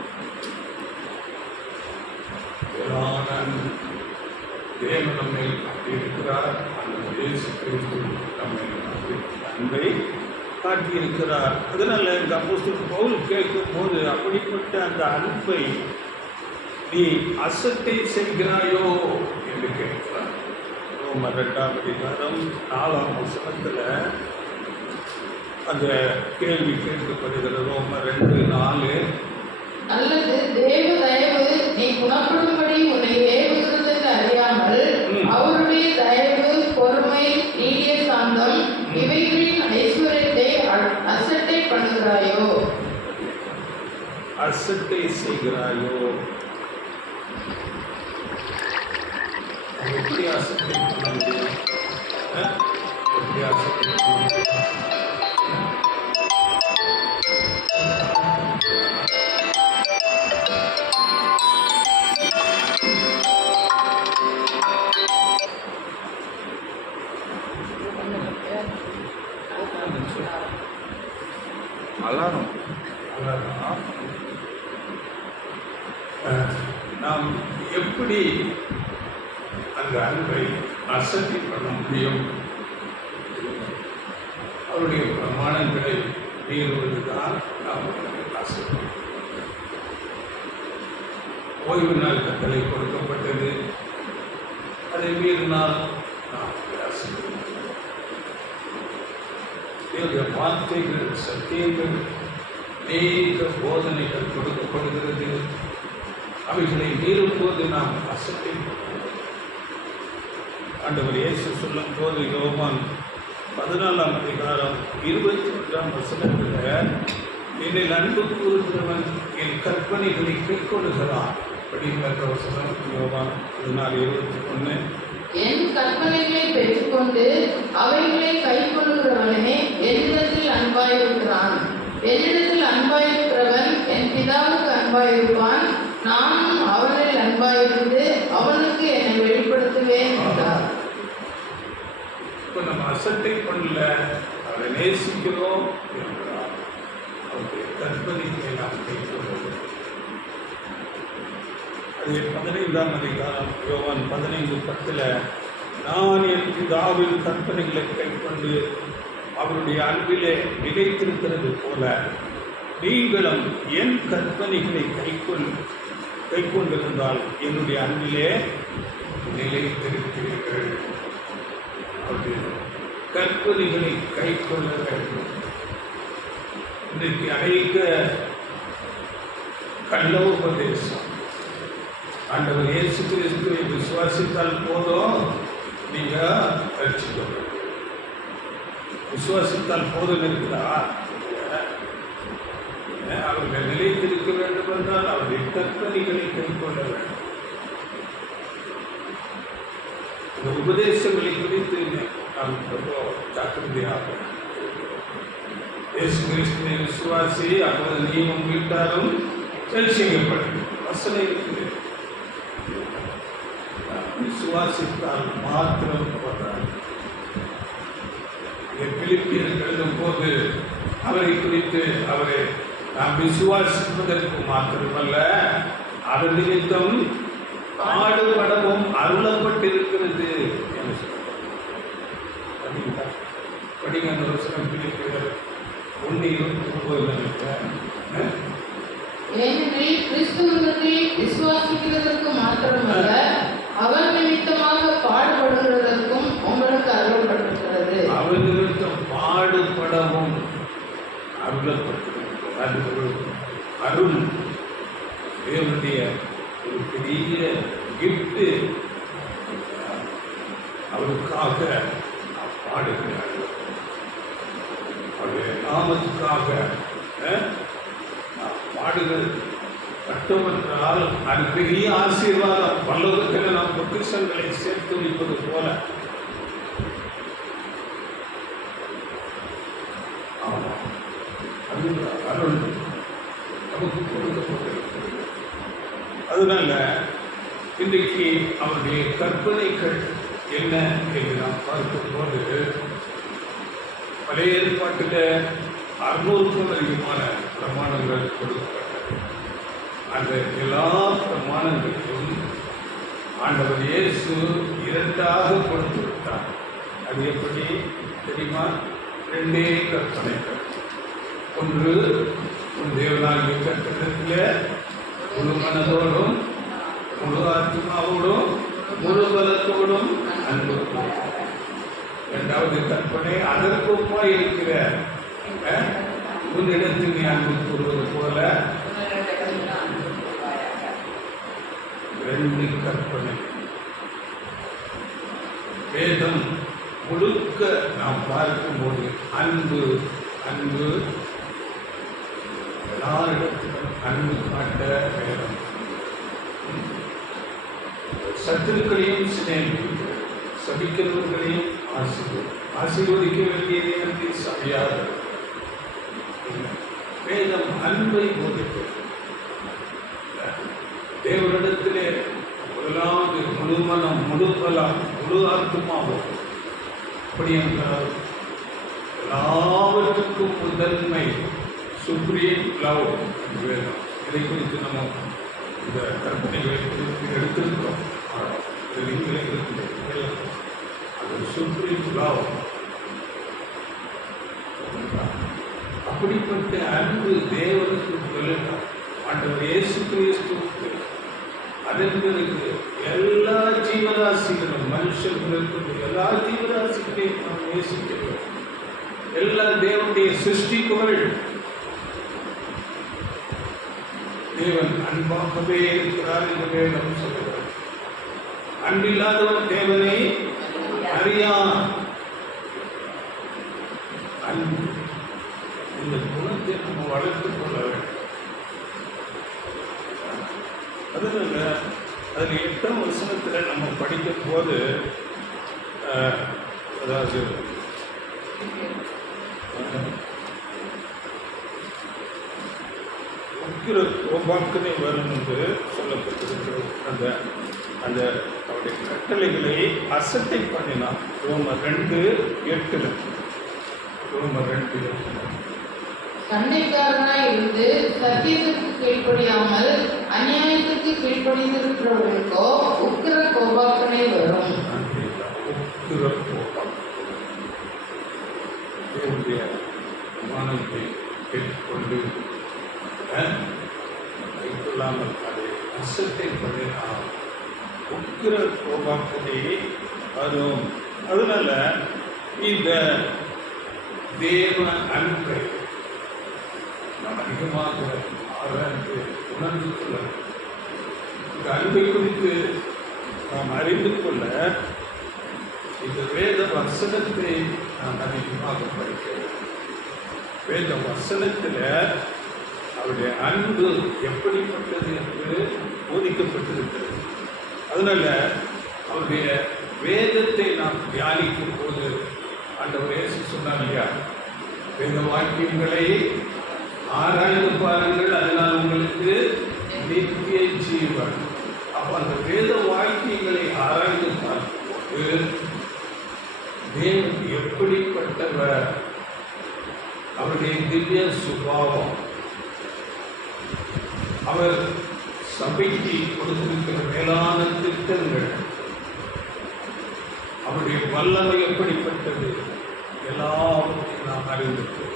தேவன் நம்மை காட்டியிருக்கிறார். அந்த இயேசு கிறிஸ்து நம்மை அன்பை காட்டியிருக்கிறார். அதனால இந்த அப்போஸ்தலன் பவுல் கேட்கும் போது, அப்படிப்பட்ட அந்த அன்பை நீ அசட்டை செய்கிறாயோ என்று கேட்கிறார். ரோமர் 2ஆம் அதிகாரம் 4ஆம் வசனத்தில் அந்த கேள்வி கேட்கப்படுகிறது. ரோமர் 2:4. அல்லது தேவ தயவு நீ குணப்படும்படி உன்னை ஏவுகிறது அறியாமல் அவருடைய தயவு, பொறுமை, நீடிய சாந்தம் இவைகளின் ஐஸ்வர்யத்தை அசட்டை பண்ணுகிறாயோ? அசட்டை செய்கிறாயோ? எப்படி அசட்டை பண்ண முடியும்? எப்படி அசட்டை பண்ண முடியும்? அலாரம் நாம் எப்படி அந்த அன்பை அசட்டை பண்ண முடியும்? அவருடைய பிரமாணங்களை மீறுவதுதான் நாம் அசட்டை. ஓய்வு நாள் கட்டளை கொடுக்கப்பட்டது, அதை மீறினால் நாம் அசட்டை. வார்த்தைகள், சத்தியங்கள், அநேக போதனைகள் கொடுக்கப்படுகிறது. அவைகளை மீறும்போது நாம் அசட்டை. ஆண்டவர் இயேசு சொல்லும் போது யோவான் 14ஆம் அதிகாரம் 21ஆம் வசனத்தில், என்னில் அன்பு கூறுகிறவன் என் கற்பனைகளை கைக்கொள்கிறான் அப்படிங்கிற வசனம். யோவான் 14:21. என் கற்பனைகளை பெற்றுக்கொண்டு அவைகளை கைக்கொள்கிறவனே என்னிடத்தில் அன்பாயிருக்கிறான். என்னிடத்தில் அன்பாயிருக்கிறவன் என் பிதாவுக்கு அன்பாயிருப்பான். நானும் அவனில் அன்பாயிருந்து அவனுக்கு என்னை வெளிப்படுத்துவேன் என்றார். இப்போ நம்ம அசட்டை பண்ணல, அவரை நேசிக்கிறோம் என்றார். அவருடைய கற்பனைகளை நாம் கைக்கொள்வது. அது 15ஆம் அதிகாரம் யோவான் 15:10, நான் என் பிதாவின் கற்பனைகளை கைக்கொண்டு அவருடைய அன்பிலே நிலைத்திருக்கிறது போல நீங்களும் என் கற்பனைகளை கைக்கொண்டிருந்தால் என்னுடைய அன்பிலே நிலைத்திருக்கிறீர்கள். கற்பனைகளை கைக்கொள்ள வேண்டும். இன்றைக்கு அநேக கள்ள உபதேசம். ஆண்டவர் இயேசு கிறிஸ்துவை விசுவாசித்தால் போதும், நீங்கள் ரட்சிக்கப்படும். விசுவாசித்தால் போதும் இருக்கிறார். அவர்கள் நிலைத்திருக்க வேண்டும் என்றால் அவருடைய கற்பனைகளை கைக்கொள்ள வேண்டும். இந்த உபதேசங்களை குறித்து நாம் ரொம்ப ஜாக்கிரதையாக. இயேசு கிறிஸ்துவை விசுவாசி, அப்போது நீயும் வீட்டாரும் செய்யப்படும் வசனம் இருக்குது. விசுவாசித்தால் மாத்திரம் போதாது. பிலிப்பியர் எழுதும் போது அவரை குறித்து அவரை நாம் விசுவாசிப்பதற்கு மாத்திரமல்ல, அவர் நிமித்தம் பாடுபடவும் அருளப்பட்டிருக்கிறது என்று சொல்லுங்கள். படிங்க அந்த வசனம். பிலிப்பியர் 1:29. ஏனெனில் கிறிஸ்துவத்தில் விசுவாசிக்கிறதற்கு மாத்திரமல்ல, அவர் நிமித்தமாக பாடுபடுகிறதற்கும் உங்களுக்கு அருளப்பட்டிருக்கிறது. அவர் நிமித்தம் பாடுபடவும் அருளப்பட்டிருக்கிறது. அது ஒரு அருள், தேவனுடைய ஒரு பெரிய கிஃப்ட். அவருக்காக பாடுகிறார். அவருடைய நாமத்துக்காக பாடுகள் கட்டமென்றால் அது பெரிய ஆசீர்வாதம். பல்லவத்தில் நாம் பொக்கிஷங்களை சேர்த்து வைப்பது போல. ஆமாம், அது அருள் நமக்கு கொடுக்கப்பட்டிருக்கிறது. அதனால இன்றைக்கு அவருடைய கற்பனைகள் என்ன என்று நாம் பார்க்கும்போது, பழைய ஏற்பாட்டில் 600க்கும் அதிகமான பிரமாணங்கள் கொடுக்கப்பட்டது. அந்த எல்லா பிரமாணங்களுக்கும் ஆண்டவர் இயேசு இரண்டாக கொடுத்து விட்டார். அது எப்படி தெரியுமா? 2 கற்பனைகள். ஒன்று, உன் தேவனாகிய கர்த்தரிடத்தில் முழு மனதோடும், முழு ஆத்மாவோடும், முழு பலத்தோடும் அன்பு. இரண்டாவது கற்பனை, அதற்கு ஒப்பாய் இருக்கிற உன்னிடத்தில் நீ அன்பு கூறுவது போல. ரெண்டு கற்பனை. வேதம் முழுக்க நாம் பார்க்கும்போது அன்பு அன்பு எல்லாரிடத்திலும் அன்பு காட்ட வேதம். சத்துருக்களையும் சிநேகித்து சபிக்கிறவர்களையும் ஆசீர்வதிக்க வேண்டிய நேரத்தில் சபையாக வேதம் அன்பை போதிக்கிறது. தேவனிடத்திலே முதலாவது முழு மனம், முழு பலம், முழு ஆத்மாவும். அப்படி என்றால் எல்லாவற்றுக்கும் முதன்மை சுப்ரீம் லவ் என்று வேதம். இதை குறித்து நம்ம இந்த கற்பனைகளை குறித்து எடுத்திருக்கிறோம். அது சுப்ரீம் லவ். அப்படிப்பட்ட அன்பு தேவனுக்கு சொல்லலாம். ஆண்டவர் இயேசு கிறிஸ்துவுக்கு அதற்கு எல்லா ஜீவராசிகளும், மனுஷர்களுக்கு எல்லா ஜீவராசிகளையும் நாம் நேசிக்கிறோம். எல்லா தேவனுடைய சிருஷ்டிப்புகள் தேவன் அன்பாகவே இருக்கிறார் என்று வேதம் சொல்கிறார். அன்பில்லாதவன் தேவனை அறியான். அன்பு, இந்த குணத்தை நம்ம வளர்த்துக் கொள்ள வேண்டும். அதனால அதில் 8ஆம் வசனத்தில் நம்ம படிக்கும் போது, அதாவது உக்கிர கோபாக்கனை வரும் என்று சொல்லப்பட்டிருக்கிறது. அந்த அந்த அவருடைய கட்டளைகளை அசட்டை பண்ணினான். ரோமர் 2:8. ரோமர் 2:8. சண்டைக்காரனாய் இருந்து சத்தியத்துக்கு கீழ்ப்படியாமல் அநியாயத்துக்கு கீழ்ப்படிந்திருக்கிறவர்களுக்கோ உக்கிர கோபாக்கனை வரும். உக்கிர கோபம் தேவனுடைய மானத்தை கேட்டுக்கொண்டு வைக்கொள்ளாமல் அதை அசட்டை பண்ணினான். உக்கிர கோபாக்கனை வரும். அதனால இந்த தேவ அன்பை நாம் அதிகமாக ஆராய்ந்து உணர்ந்து கொள்ள, இந்த அன்பை குறித்து நாம் அறிந்து கொள்ள இந்த வேத வசனத்தை நாம் அதிகமாக படிக்க வேண்டும். வேத வசனத்தில் அவருடைய அன்பு எப்படிப்பட்டது என்று போதிக்கப்பட்டிருக்கிறது. அதனால அவருடைய வேதத்தை நாம் தியானிக்கும் போது ஆண்டவர் இயேசு சொன்னார் இல்லையா, வேத வாக்கியங்களை ஆராய்ந்து பாருங்கள், அதனால் உங்களுக்கு நித்திய ஜீவன். அப்போ அந்த வேத வாக்கியங்களை ஆராய்ந்து பார்க்கும்போது தேவன் எப்படிப்பட்டவர், அவருடைய திவ்ய சுபாவம், அவர் சபைக்கு கொடுத்திருக்கிற மேலான திட்டங்கள், அவருடைய வல்லமை எப்படிப்பட்டது, எல்லாவற்றையும் நாம் அறிந்திருக்கிறோம்.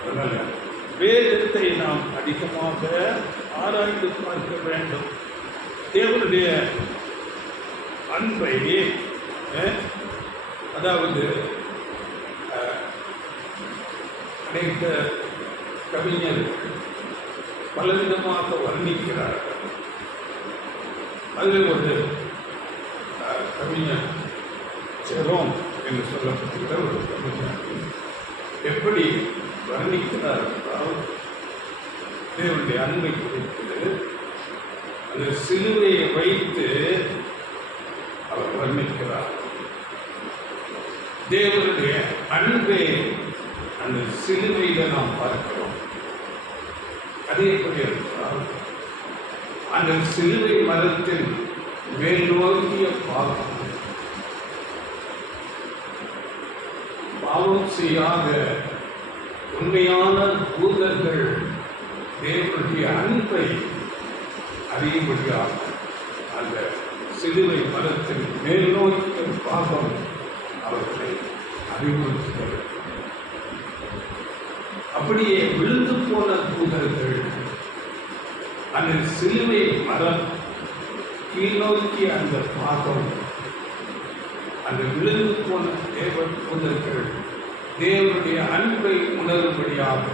அதனால வேதத்தை நாம் அதிகமாக ஆராய்ந்து பார்க்க வேண்டும். தேவனுடைய அன்பை, அதாவது அனைத்த கவிஞர்கள் பலவிதமாக வர்ணிக்கிறார்கள். அதில் ஒரு கவிஞர் ஜெரோம் என்று சொல்லப்பட்டிருக்கிற ஒரு கவிஞர் எப்படி வர்ணிக்கிறார் என்றால், தேவனுடைய அன்பை குறித்து அந்த சிலுவையை வைத்து அவர் வர்ணிக்கிறார். தேவனுடைய அன்பை அந்த சிலுவையில் நாம் பார்க்கிறோம். அது எப்படி என்றால், அந்த சிலுவை மரத்தின் மேல் நோக்கிய பாவம் செய்யாத உண்மையான தூதர்கள் தேவனுடைய அன்பை அறியும்படியாக அந்த சிலுவை மரத்தின் மேல் நோக்கிய பாவம் அவர்களை அறிவுறுத்துகிறது. அப்படியே விழுந்து போன தூதர்கள் அந்த சிலுவை மரம் கீழ்நோக்கிய அந்த பாகம் அந்த விழுந்து போன தேவ தூதர்கள் தேவனுடைய அன்பை உணரும்படியாக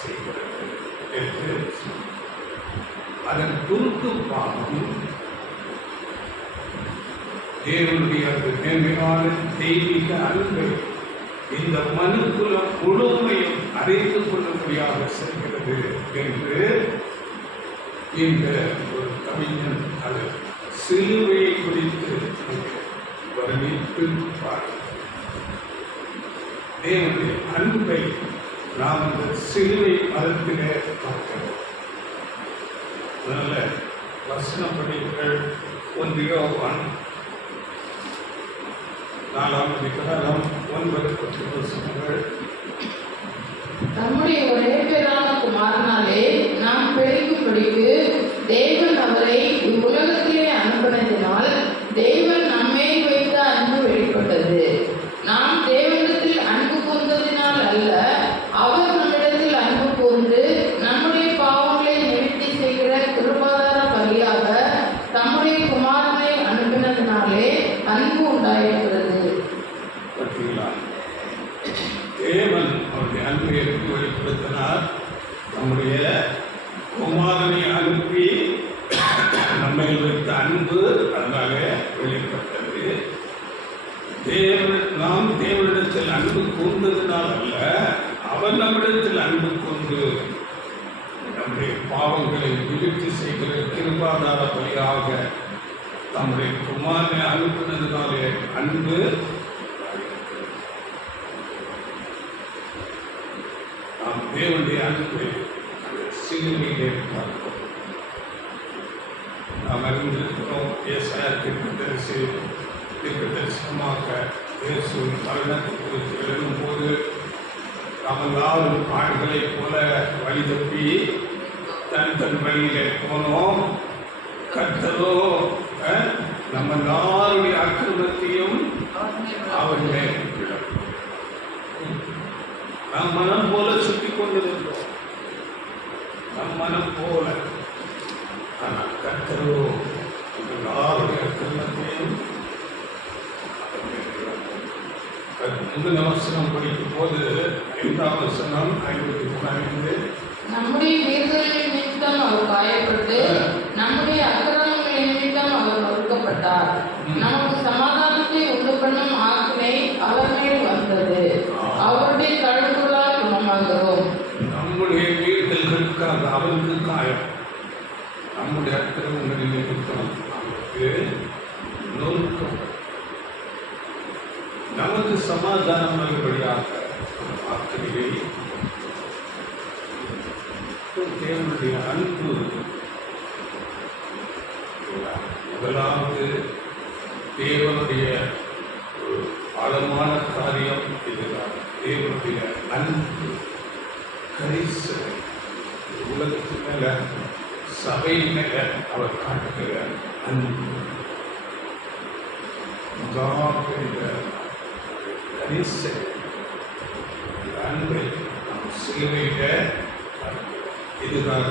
செய்கிறது என்று அதன் குறுக்கு பாகம் தேவனுடைய அந்த மேன்மையான தெய்வீக அன்பை இந்த மனுக்குலம் முழுமையும் அறிந்து கொள்ளும்படியாக செய்கிறது என்று இந்த ஒரு கவிஞன் அது சிலுவையை குறித்து வர்ணித்து பாடுகிறார். தேவனுடைய அன்பை நாம் இந்த சிலுவை மரத்திலே பார்க்கிறோம். அதனால வசனப்படிகள் 1 யோவான் 4ஆம் அதிகாரம் 9-10 வசனங்கள். நம்முடைய ஒரே பேரான குமாரனாலே நாம் பிழைக்கும்படிக்கு தேவன் அவரை இவ்வுலகத்திலே அனுப்பினதினால் தேவன் நம்மை வைத்த அன்பு வெளிப்பட்டது. நாம் தேவனிடத்தில் அன்பு கூர்ந்ததினால் அல்ல, அவர் நம்மிடத்தில் அன்பு கூர்ந்து நம்முடைய பாவங்களை நிவர்த்தி செய்கிற கிருபாதார பலியாக தம்முடைய குமாரனை அனுப்பினதினாலே அன்பு உண்டாயிருக்கிறது. தேவன் அவருடைய அன்பை எப்படி வெளிப்படுத்தினார்? நம்முடைய குமாரனை அனுப்பி நம்மை வைத்த அன்பு அதனால வெளிப்பட்டது. நாம் தேவனிடத்தில் அன்பு கூர்ந்ததினால் அல்ல, அவர் நம்மிடத்தில் அன்பு கூர்ந்து நம்முடைய பாவங்களை நிவர்த்தி செய்கிற கிருபாதார பலியாக நம்முடைய குமாரனை அனுப்பினதினாலே அன்பு. நாம் தேவனுடைய அன்பை சிலுவையிலே பார்க்கிறோம். நாம் அறிந்திருக்கிறோம், ஏசாயா தீர்க்கதரிசனமாக இயேசுவின் மரணத்தை குறித்து எழுதும்போது நாம் எல்லாரும் ஆண்களைப் போல வழி தப்பி தன் வழியிலே போனோம். கர்த்தரோ நம்ம எல்லாருடைய அக்கிரமத்தையும் அவர் மேல் விடும். நம் மனம் போல சுற்றி கொண்டிருந்தோம், நம் மனம் போல. ஆனால் கர்த்தரோ எல்லாருடைய அக்கிரமத்தையும் முந்தின வசனம் படிக்கும் போது 5ஆம் வசனம் 53. நம்முடைய மீறுதலின் நிமித்தம் அவர் காயப்பட்டு நம்முடைய அக்கிரமங்களின் நிமித்தம் அவர் நொறுக்கப்பட்டார். நமக்கு சமாதானத்தை உண்டு பண்ணும் ஆக்கினை அவர் மேல் வந்தது. அவருடைய தழும்புகளால் குணமாகிறோம். நம்முடைய மீறுதல்களுக்காக அவருக்கு காயம், நம்முடைய அக்கிரமங்களின் நிமித்தம் அவருக்கு நொறுக்கம், நமக்கு சமாதானம் வரும்படியாக ஆக்கினை. தேவனுடைய அன்பு முதலாவது தேவனுடைய ஆழமான காரியம் இதுதான். தேவனுடைய அன்பு கரிசனை உலகத்து மேல சபை மேல அவர் காட்டுகிற அன்பு கரிசனை. அன்பை நாம் சிலுவையில இதுதான்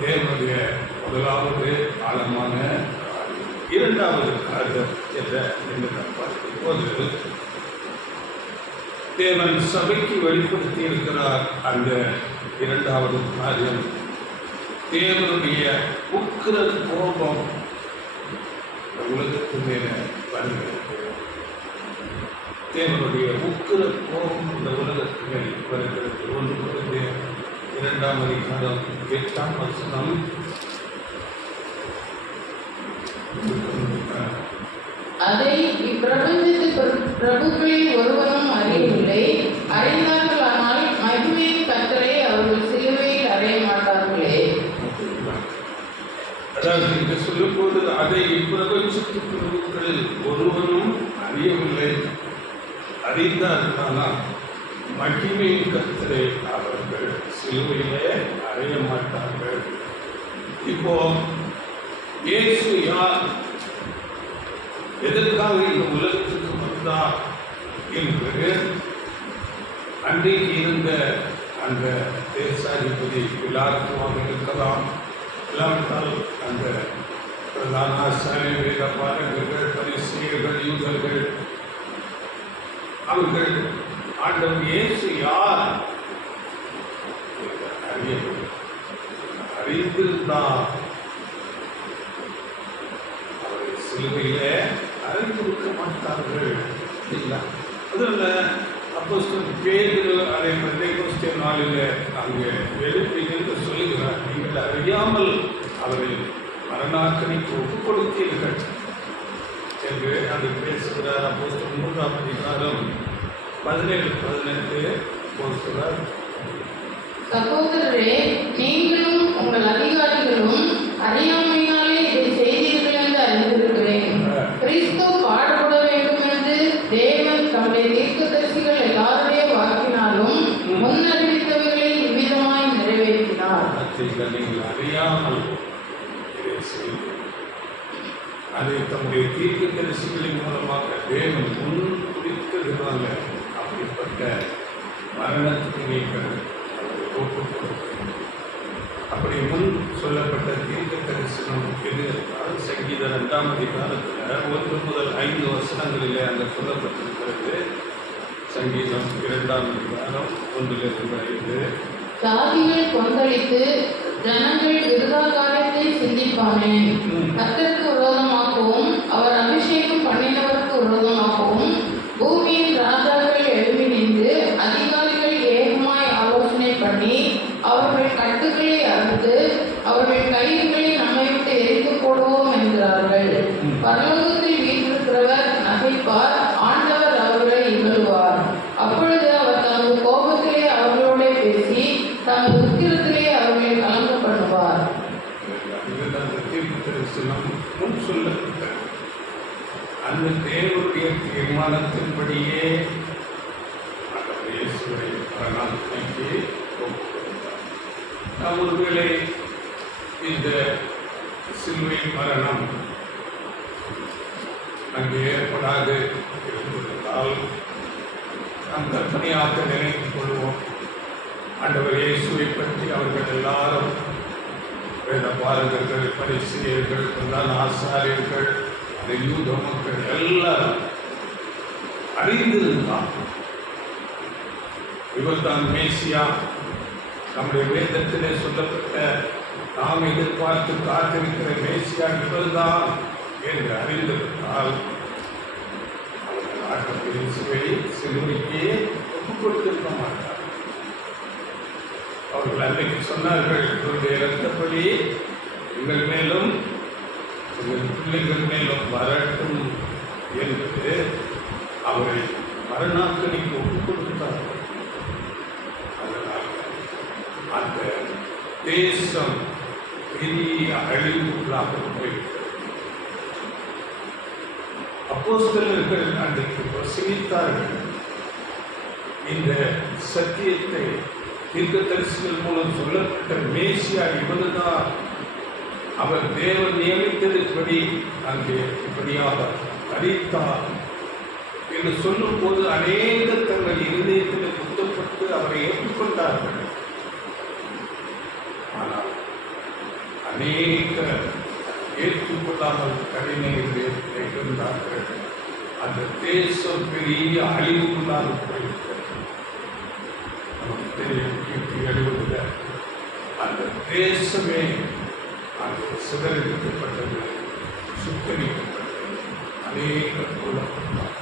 தேவனுடைய முதலாவது ஆழமான காரியம். இரண்டாவது காரியம் என்று பார்க்கும்போது தேவன் சபைக்கு வெளிப்படுத்தி இருக்கிறார். அந்த இரண்டாவது காரியம் தேவனுடைய உக்கிர கோபம் உலகத்து மேல வருகிறது. தேவனுடைய உக்கிர கோபம் இந்த உலகத்து மேல் வருகிறது. 1 கொரிந்தியர் 2ஆம் அதிகாரம் 8ஆம் வசனம். அதை இப்பிரபஞ்சத்து பிரபுக்களில் ஒருவனும் அறியவில்லை. அறிந்தார்களானால் மகிமையின் கர்த்தரை அவர்கள் சிலுவையில் அறைய மாட்டார்களே. அதாவது இங்கு சொல்லும்போது அதை இப்பிரபஞ்சத்து பிரபுக்களில் ஒருவனும் அறியவில்லை, அறிந்தார்களானால் மகிமையின் கர்த்தரை அவர்கள் சிலுவையிலே அறைய மாட்டார்கள். இப்போ இயேசு யார், எதற்காக இந்த உலகத்துக்கு வந்தார் என்று அன்றைக்கு இருந்த அந்த தேசாதிபதி பிலாத்துவாக இருக்கலாம், இல்லாவிட்டால் அந்த பிரதான ஆசாரியர்கள், வேத பாரகர்கள், பரிசேயர்கள், யூதர்கள் அவர்கள் ஆண்டவர் இயேசு யார் அறிந்திருந்தார். அவரை சிலுவையில அறிந்திருக்க மாட்டார்கள். அதுல அப்போஸ்தலன் பேதுரு அதை பெந்தேகோஸ்தே நாளில் அங்கே எழுப்பி நின்று சொல்லுகிறார், நீங்கள் அறியாமல் அவரை மரணாக்கணிக்கு ஒப்புக் கொடுத்தீர்கள் என்று அங்கு பேசுகிறார். அப்போஸ்தலன் 3ஆம் அதிகாரம் 17-18 போகிறார். சகோதரரே, நீங்களும் உங்கள் அதிகாரிகளும் அறியாமையினாலே இதை செய்தீர்கள் என்று அறிந்திருக்கிறேன். கிறிஸ்து பாடுபட வேண்டும் என்று தேவன் தம்முடைய தீர்க்கதரிசிகள் எல்லாருடைய வாக்கினாலும் முன்னறிவித்தவர்களை இவ்விதமாய் நிறைவேற்றினார். நீங்கள் அறியாமல் அதை தம்முடைய தீர்க்கதரிசிகளின் மூலமாக தேவன் முன் குறித்ததுனால அப்படிப்பட்ட மரணத்துக்கு நீங்கள் அப்படி முன் சொல்லப்பட்ட தீர்க்க தரிசனம் எது என்றால் சங்கீதம் 2ஆம் அதிகாரத்தில் 1 முதல் 5 வசனங்களிலே அங்கே சொல்லப்பட்டிருக்கிறது. சங்கீதம் 2ஆம் அதிகாரம் 1-5. ஜாதிகள் கொந்தளித்து ஜனங்கள் விருதாகாரத்தை சிந்திப்பானே, கர்த்தருக்கு விரோதமாகவும் அவர் அபிஷேகம் பண்ணினவருக்கு விரோதமாகவும் பூமியின் ராஜாக்கள் எழுப்பி நின்று அதிகாரிகள் ஏகமாய் ஆலோசனை பண்ணி அவர்கள் கட்டுகளை அறுத்து அவர்கள் கயிறுகளை நம்மை விட்டு எரித்து போடுவோம் என்கிறார்கள். பரலோகத்தில் வீற்றிருக்கிறவர் நகைப்பார், ஆண்டவர் அவர்களை இகழுவார். அப்பொழுது அவர் தமது கோபத்திலே அவர்களோட பேசி தமது உத்திரத்திலே அவர்களை கலங்க பண்ணுவார். அந்த தேவனுடைய தீர்மானத்தின்படியே நாம் ஒருவேளை இந்த சிலுவை மரணம் அங்கே ஏற்படாது இருந்திருந்தால் நாம் கற்பனையாக நினைத்துக் கொள்வோம். ஆண்டவர் இயேசுவை பற்றி அவர்கள் எல்லாரும் வேத பாரகர்கள், பரிசேயர்கள், பிரதான ஆசாரியர்கள், அந்த யூத மக்கள் எல்லாரும் அறிந்திருந்தார் இவர்தான் மேசியா, நம்முடைய வேதத்திலே சொல்லப்பட்ட நாம் எதிர்பார்த்து காத்திருக்கிற மேசியா இவர்தான் என்று அறிந்திருந்தால் அவர்கள் ஆட்டத்தின் சிலுவைக்கே ஒப்புக் கொடுத்திருக்க மாட்டார். அவர்கள் அன்றைக்கு சொன்னார்கள், இவருடைய இரத்தப்படி எங்கள் மேலும் எங்கள் பிள்ளைகள் மேலும் வரட்டும் என்று அவரை மரணாக்கணிக்கு ஒப்புக் கொடுத்தார்கள். அதனால் அந்த தேசம் பெரிய அழிவுகளாக போய்விட்டது. அப்போஸ்தலர்கள் அன்றைக்கு பிரசங்கித்தார்கள். இந்த சத்தியத்தை தீர்க்கதரிசிகள் மூலம் சொல்லப்பட்ட மேசியா இவர்தான், அவர் தேவன் நியமித்ததுபடி அங்கே இப்படியாக அறித்தார் என்று சொல்லும் போது அநேக தங்கள் இருதயத்தில் குத்தப்பட்டு அவரை ஏற்றுக்கொண்டார்கள். ஆனால் அநேக ஏற்றுக்கொள்ளாமல் கடினங்களை இருந்தார்கள். அந்த தேசம் பெரிய அழிவுக்குள்ளாக போயிருக்கிறது. அந்த தேசமே அங்கு சிதறடிக்கப்பட்டது, சுத்தரிக்கப்பட்டது, அநேக கொல்லப்பட்டார்.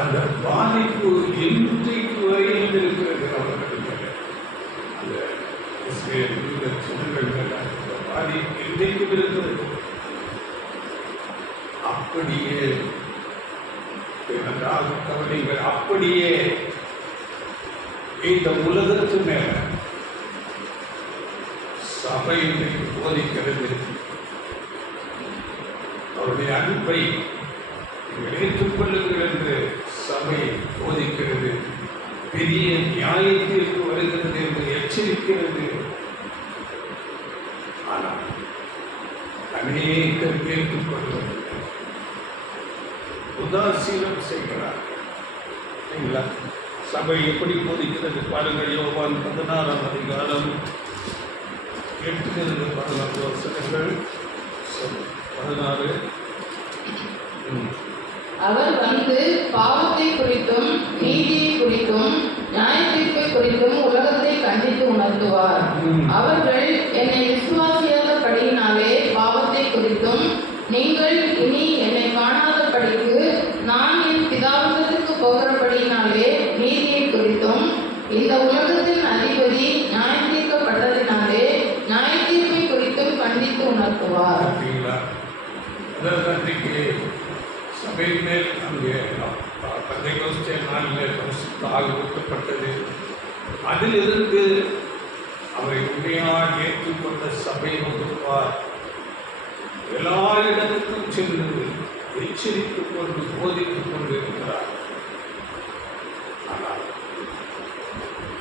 அந்த பாதிப்பு இன்றைக்கு வரையில் இருக்கிறது. அவர்களுக்கு அந்த இஸ்ரேல் ஜனங்கள் அந்த பாதிப்பு இன்றைக்கும் இருக்கிறது. அப்படியே கவனிங்கள், அப்படியே இந்த உலகத்து மேல சபை இன்றைக்கு போதிக்கிறது. அவருடைய அன்பை ஏற்றுக்கொள்ளுங்கள் என்று சபை போதிக்கிறது. பெரிய நியாயத்திற்கு வருகிறது என்று எச்சரிக்கிறது. ஆனால் அநேகர் ஏற்றுக்கொள்வது உதாசீனம் செய்கிறார். சபை எப்படி போதிக்கிறது பாருங்கள். யோவான் 16ஆம் அதிகாரம் 8-14 வசனங்கள். 16 ம். அவர் வந்து பாவத்தை குறித்தும் நீதியை குறித்தும் நியாயத்தீர்ப்பை குறித்தும் உலகத்தை கண்டித்து உணர்த்துவார். ம். அவர்கள் என்னை விசுவாசியாதபடியினாலே பாவத்தை குறித்தும், நீங்கள் இனி என்னை காணாதபடிக்கு நான் என் பிதாவிடத்துக்கு போகிறபடியினாலே நீதியை குறித்தும், இந்த உலகத்தின் அதிபதி நியாயத்தீர்க்கப்பட்டதினாலே நியாயத்தீர்ப்பை குறித்தும் கண்டித்து உணர்த்துவார். பார்த்தீங்களா? அதாவது அன்றைக்கு சபை மேல் அங்கே பெந்தெகோஸ்தே நாளில் பரிசுத்த ஆவி ஊற்றப்பட்டது. அதிலிருந்து அவரை உண்மையாக ஏற்றுக்கொண்ட சபை வகுப்பார் எல்லா இடத்துக்கும் சென்று எச்சரித்துக் கொண்டு போதித்துக் கொண்டு இருக்கிறார். ஆனால்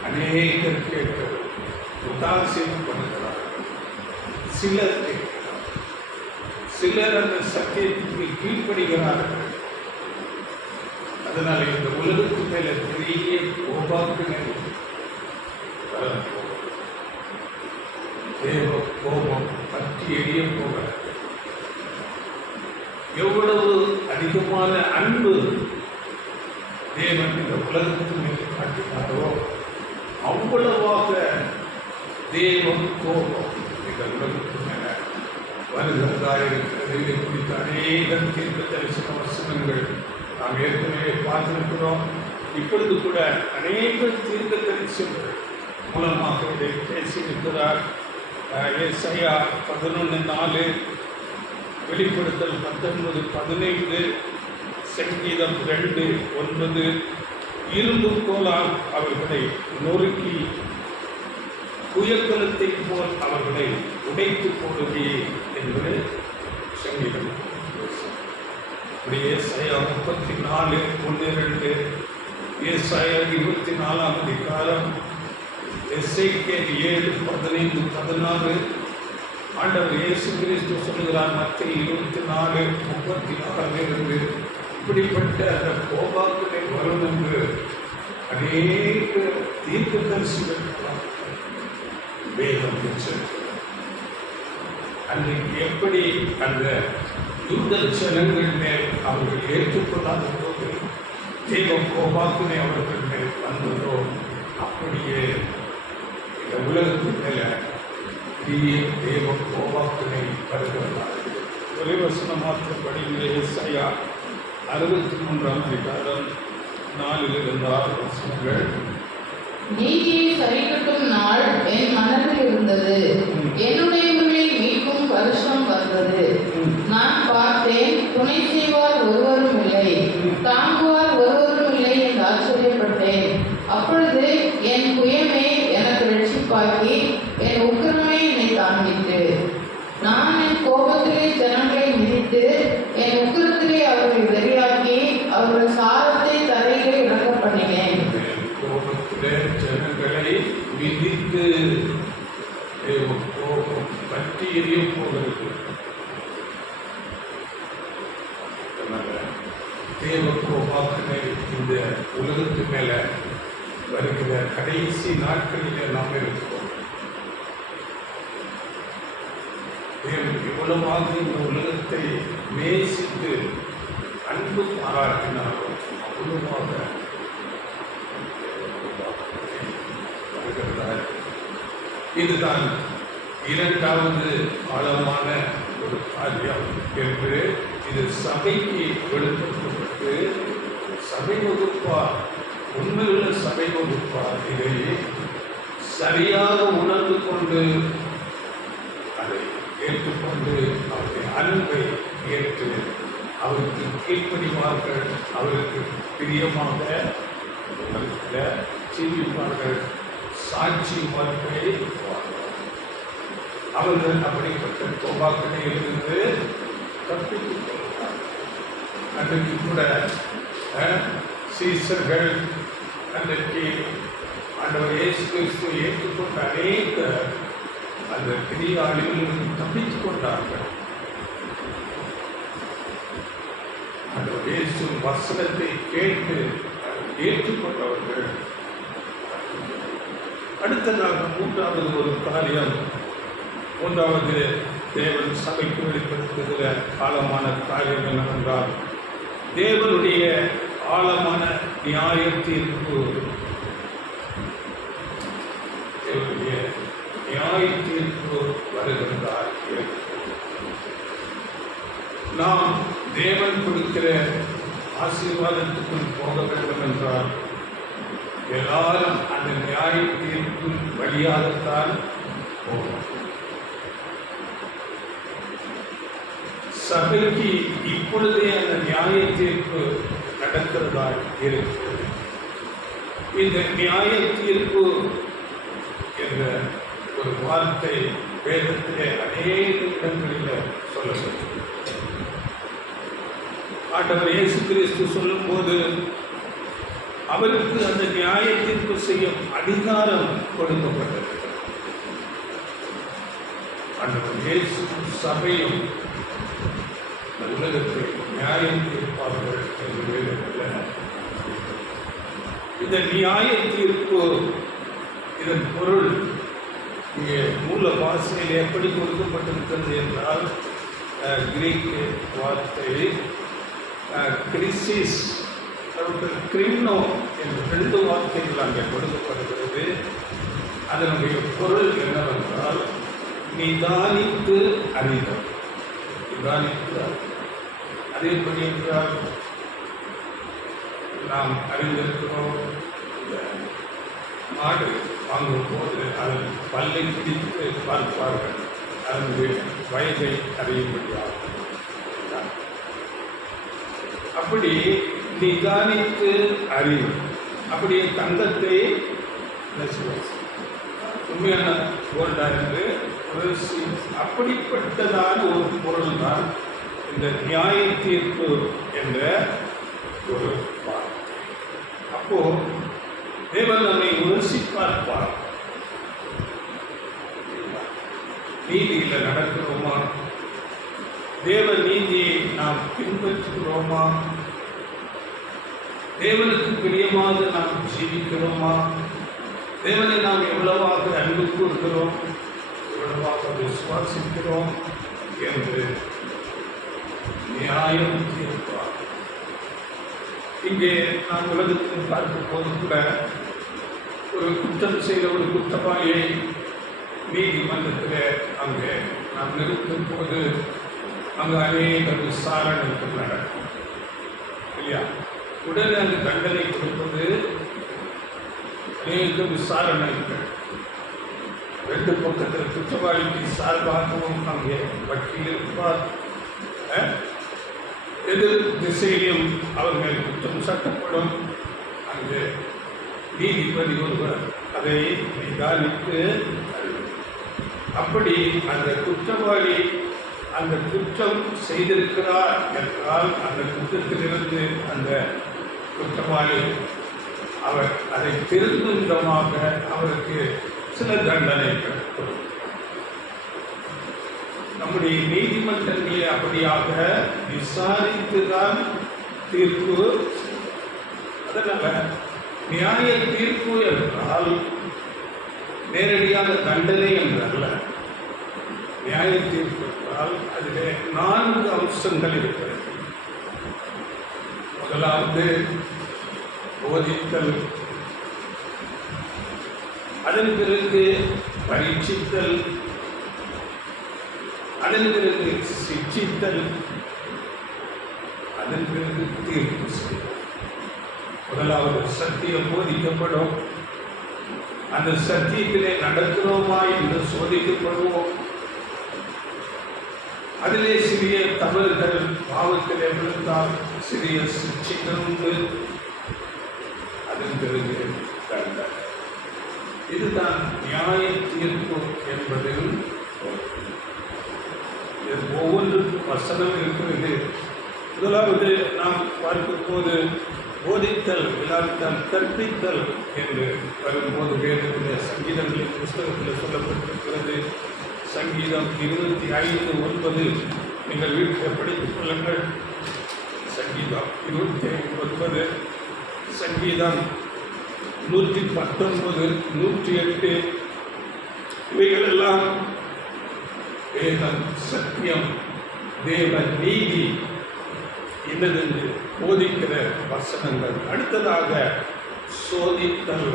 அநேகர் கேட்க உதாசீனப்படுகிறார். சிலர் கேட்கிறார், சிலர் அந்த சத்தியத்துக்கு கீழ்ப்படுகிறார்கள். அதனால இந்த உலகத்து மேல பெரிய கோபாக்கினை தேவ கோபம் பற்றி எரிய போக எவ்வளவு அதிகமான அன்பு தேவன் இந்த உலகத்தின் மீது காட்டினாரோ அவ்வளவாக தேவன் கோபம் இந்த உலகத்தின் மேல வருகிறதா இருக்கிறது. இதை குறித்த அநேக தீர்க்க தரிசன வசனங்கள் நாம் ஏற்கனவே பார்த்திருக்கிறோம். இப்பொழுது கூட அநேக தீர்க்க தரிசனங்கள் மூலமாக இதை பேசியிருக்கிறார். ஏசாயா 11:4, வெளிப்படுத்தல் 19:15, சங்கீதம் 2:9, இரும்பு கோலால் அவர்களை நொறுக்கி குயக்கலத்தை போல் அவர்களை உடைத்து போடுவே என்று சங்கீதம். ஏசாயா 34:1-2, ஏசாயா 24ஆம் அதிகாரம், எசேக்கியேல் 7:15-16, ஆண்டவர் இயேசு கிறிஸ்து சொல்லுகிறார் மத்தேயு 24:36. இப்படிப்பட்ட அந்த கோபாக்கினை வரும் என்று அநேக தீர்க்கதரிசிகள் வேதம் அன்றைக்கு எப்படி அந்த யூத ஜனங்கள் மேல் அவர்கள் ஏற்றுக்கொள்ளாத போது தேவ கோபாக்கினை அவர்கள் மேல் வந்ததோ அப்படியே இந்த உலகத்தின் மேல தேவ கோபாக்கினை வருகிறார்கள். ஒரே வசனம் மாற்றப்படி ஏசாயா 63ஆம் அதிகாரம் 4-6 வசனங்கள். நீதியை சரிக்கட்டும் நாள் என் மனதில் இருந்தது, என்னுடையவர்களை மீட்கும் வருஷம் வந்தது. நான் பார்த்தேன், துணை செய்வார் ஒருவரும் இல்லை, தாங்குவார் ஒருவரும் இல்லை என்று ஆச்சரியப்பட்டேன். அப்பொழுது என் புயமே எனக்கு ரட்சிப்பாக்கி, என் உக்கிரமே என்னை தாங்கிட்டு, நான் என் கோபத்திலே ஜனங்களை மிதித்து, என் உக்கிரத்திலே அவர்களை வெறியாக்கி, அவர்கள் சாரத்தை தரையிலே இறங்க பண்ணினேன். கோபத்திலே ஜனங்களை மிதித்து கோபம் பற்றி எரிய போகிறது. தேவ கோபாக்கினை இந்த உலகத்து மேல வருகிற கடைசி நாட்களிலே நாம் இருக்கிறோம். தேவன் எவ்வளவாக இந்த உலகத்தை நேசித்து அன்பு பாராட்டினாரோ அவ்வளவாக வருகிறார். இதுதான் இரண்டாவது ஆழமான ஒரு காரியம் என்று இது சபைக்கு வெளிப்படுத்தப்பட்டு சபை வகுப்பார், உண்மையுள்ள சபை வகுப்பார் இதை சரியாக உணர்ந்து கொண்டு அதை ஏற்றுக்கொண்டு அவருடைய அன்பை ஏற்று அவருக்கு கீழ்ப்படிவார்கள், அவருக்கு பிரியமாக ஜீவிப்பார்கள், சாட்சி வாழ்க்கை அவர்கள் அப்படிப்பட்ட கோபாக்கினையிலிருந்து தப்பித்துக் கொள்கிறார்கள். அன்றைக்கு கூட சீசர்கள் அன்றைக்கு ஆண்டவர் இயேசு கிறிஸ்துவை ஏற்றுக்கொண்ட அநேக அந்த கிரியாளிகளிலிருந்து தப்பித்துக் கொண்டார்கள். ஆண்டவர் இயேசு வசனத்தை கேட்டு ஏற்றுக்கொண்டவர்கள். அடுத்ததாக மூன்றாவது ஒரு காரியம், மூன்றாவது தேவன் சபைக்கு வெளிப்படுத்துகிற காலமான காரியம் என்னவென்றால் தேவனுடைய ஆழமான நியாய தீர்ப்பு, தேவனுடைய நியாய தீர்ப்பு வருகின்றார். நாம் தேவன் கொடுக்கிற ஆசீர்வாதத்துக்குள் போக வேண்டும் என்றால் எல்லாரும் அந்த நியாய தீர்ப்பின் வழியாகத்தான் போகும். சபைக்கு இப்பொழுதே அந்த நியாய தீர்ப்பு நடக்கிறதா இருக்கிறது. இந்த நியாய தீர்ப்பு என்ற ஒரு வார்த்தை வேதத்திலே அநேக இடங்களில் சொல்லப்பட்டது. ஆண்டவர் இயேசு கிறிஸ்து சொல்லும் போது அவருக்கு அந்த நியாய தீர்ப்பு செய்யும் அதிகாரம் கொடுக்கப்பட்டது. ஆண்டவர் இயேசு சபையும் உலகத்தை நியாயம் தீர்ப்பார்கள் என்று வேதத்தில். இந்த நியாய தீர்ப்பு இதன் பொருள் இங்கே மூல பாஷையில் எப்படி கொடுக்கப்பட்டிருக்கிறது என்றால் கிரீக் வார்த்தை கிரிசிஸ், கிரிம்னோ என்ற 2 வார்த்தைகள் அங்கே கொடுக்கப்படுகிறது. அதனுடைய பொருள் என்னவென்றால் நிதானித்து அறிதல். நிதானித்து அதே எப்படி என்றால் நாம் அறிந்திருக்கிறோம், மாடு வாங்கும் போது அதன் பல்லை பிடித்து பார்ப்பார்கள், அதனுடைய வயதை அறியும்படியாகும். அப்படி நிதானித்து அறிவு. அப்படியே தங்கத்தை உண்மையான கோல்டா என்று அப்படிப்பட்டதான ஒரு பொருள் தான் இந்த நியாய தீர்ப்பு என்ற ஒரு வார்த்தை. அப்போ தேவன் நம்மை உணர்ச்சி பார்ப்பார். நீதியில் நடக்கிறோமா? தேவ நீதியை நாம் பின்பற்றுகிறோமா? தேவனுக்கு பிரியமாக நாம் ஜீவிக்கிறோமா? தேவனை நாம் எவ்வளவாக அன்பு கூறுகிறோம், எவ்வளவாக விசுவாசிக்கிறோம் என்று நியாயம் தீர்ப்பார். இங்கே நாம் உலகத்தில் பார்க்கும் போது கூட ஒரு குற்றம் செய்த ஒரு குற்றவாளியை நீதிமன்றத்தில் அங்கே நாம் நிறுத்தும் போது அங்கே அநேக விசாரணைகள் நடக்கும் இல்லையா? உடனே அந்த தண்டனை கொடுப்பது அநேக விசாரணைகள். 2 பக்கத்தில் குற்றவாளிக்கு சார்பாகவும் அங்கே வக்கீல் இருப்பார். எதிர் திசையிலும் அவர்கள் குற்றம் சட்டப்படும். அங்கே நீதிபதி ஒருவர் அதை நிதானித்து அப்படி அந்த குற்றவாளி அந்த குற்றம் செய்திருக்கிறார் என்றால் அந்த குற்றத்திலிருந்து அந்த குற்றவாளி அவர் அதை திருந்தும் விதமாக அவருக்கு சில தண்டனைகள் கொடுக்கும். நம்முடைய நீதிமன்றங்களை அப்படியாக விசாரித்துதான் தீர்ப்பு. அதனால நியாய தீர்ப்பு என்றால் நேரடியாக தண்டனை என்றல்ல. நியாய தீர்ப்பு என்றால் அதிலே 4 அம்சங்கள் இருக்கிறது. முதலாவது போதித்தல், அதன் பிறகு பரீட்சித்தல், அதன் பிறகு சிக்ஷித்தல், அதன் பிறகு தீர்ப்பு செய்தல். முதலாவது சத்தியம் போதிக்கப்படும். அந்த சத்தியத்திலே நடக்கிறோமா என்று சோதிக்கப்படுவோம். அதிலே சிறிய தவறுகள் பாவத்திலே விழுந்தால் சிறிய சிக்ஷைகள் உண்டு. அதன் பிறகு தண்டனை. இதுதான் நியாய தீர்ப்பு என்பதில் ஒவ்வொன்றுக்கும் வசனம் இருக்கிறது. முதலாவது நாம் பார்க்கும் போது போதித்தல், இல்லாவிட்டால் கற்பித்தல் என்று வரும்போது வேதத்திலே சங்கீதங்களின் புஸ்தகத்தில் சொல்லப்பட்டிருக்கிறது. சங்கீதம் 25:9 நீங்கள் வீட்டில் படித்துக் கொள்ளுங்கள். சங்கீதம் 25:9, சங்கீதம் 119, 108 இவைகள் எல்லாம் வேதம், சத்தியம், தேவ நீதி இன்னதென்று போதிக்கிற வசனங்கள். அடுத்ததாக சோதித்தல்.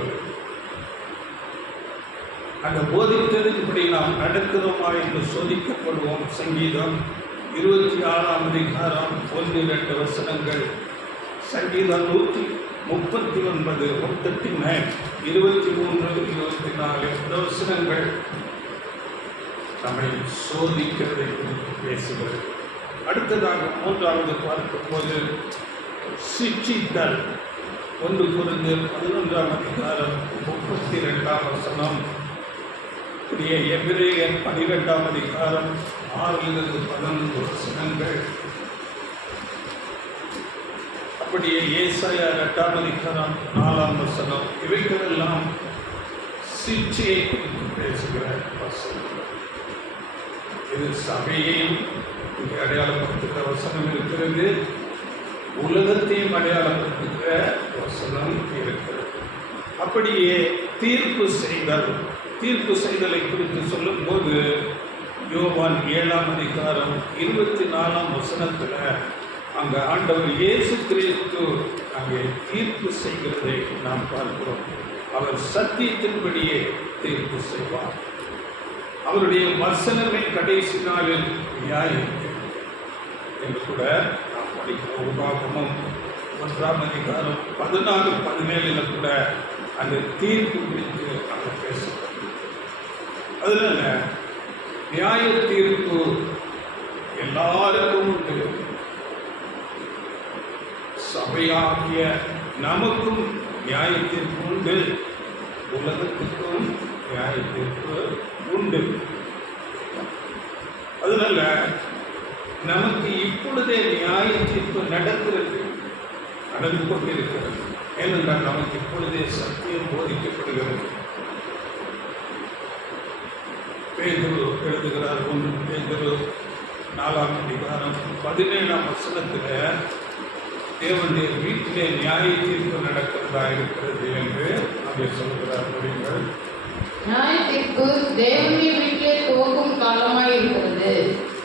அந்த போதித்ததின்படி நாம் நடக்கிறோமா என்று சோதிக்கப்படுவோம். சங்கீதம் 26ஆம் அதிகாரம் 1-2 வசனங்கள். சங்கீதம் 139 23-24 வசனங்கள் நம்மை சோதிக்கிறதை குறித்து பேசுகிறது. அடுத்ததாக மூன்றாவது பார்க்கும்போது சிட்சித்தல். 1 கொரிந்தியர் 11ஆம் அதிகாரம் 32ஆம் வசனம். எபிரேயர் 12ஆம் அதிகாரம் 6-11 வசனங்கள். அப்படியே ஏசாயா 8ஆம் அதிகாரம் 4ஆம் வசனம். இவைகளெல்லாம் சிட்சையை குறித்து பேசுகிற வசனங்கள். இது சபையையும் இங்கே அடையாளப்படுத்துகிற வசனம் இருக்கிறது, உலகத்தையும் அடையாளப்படுத்துகிற வசனம் இருக்கிறது. அப்படியே தீர்ப்பு செய்தல். தீர்ப்பு செய்தலை குறித்து சொல்லும்போது யோவான் 7ஆம் அதிகாரம் 24ஆம் வசனத்தில் அங்கே ஆண்டவர் இயேசு கிறிஸ்து அங்கே தீர்ப்பு செய்கிறதை நாம் பார்க்கிறோம். அவர் சத்தியத்தின்படியே தீர்ப்பு செய்வார். அவருடைய வசனமே கடைசி நாளில் நியாயம் என்று கூட நாம் படிக்கிறோம். உபாகமம் 1ஆம் அதிகாரம் 14-17 கூட அந்த தீர்ப்பு குறித்து அங்கே பேசப்பட்டது. அதனால நியாய தீர்ப்பு எல்லாருக்கும் உண்டு. சபையாகிய நமக்கும் நியாய தீர்ப்பு உண்டு, உலகத்துக்கும் நியாய தீர்ப்பு உண்டு. அதனால நமக்கு இப்பொழுதே நியாய தீர்ப்பு நடந்து கொண்டிருக்கிறது. ஏனென்றால் நமக்கு இப்பொழுதே சத்தியம் போதிக்கப்படுகிறது. பேதுரு எழுதுகிறார். 1 பேதுரு 4ஆம் அதிகாரம் 17ஆம் வசனத்தில் தேவனுடைய வீட்டிலே நியாய தீர்ப்பு நடக்கிறதா இருக்கிறது என்று அங்கே சொல்கிறார். நீங்கள் நியாய தீர்ப்பு தேவனுடைய வீட்டிலே துவக்கும் காலமாய் இருக்கிறது.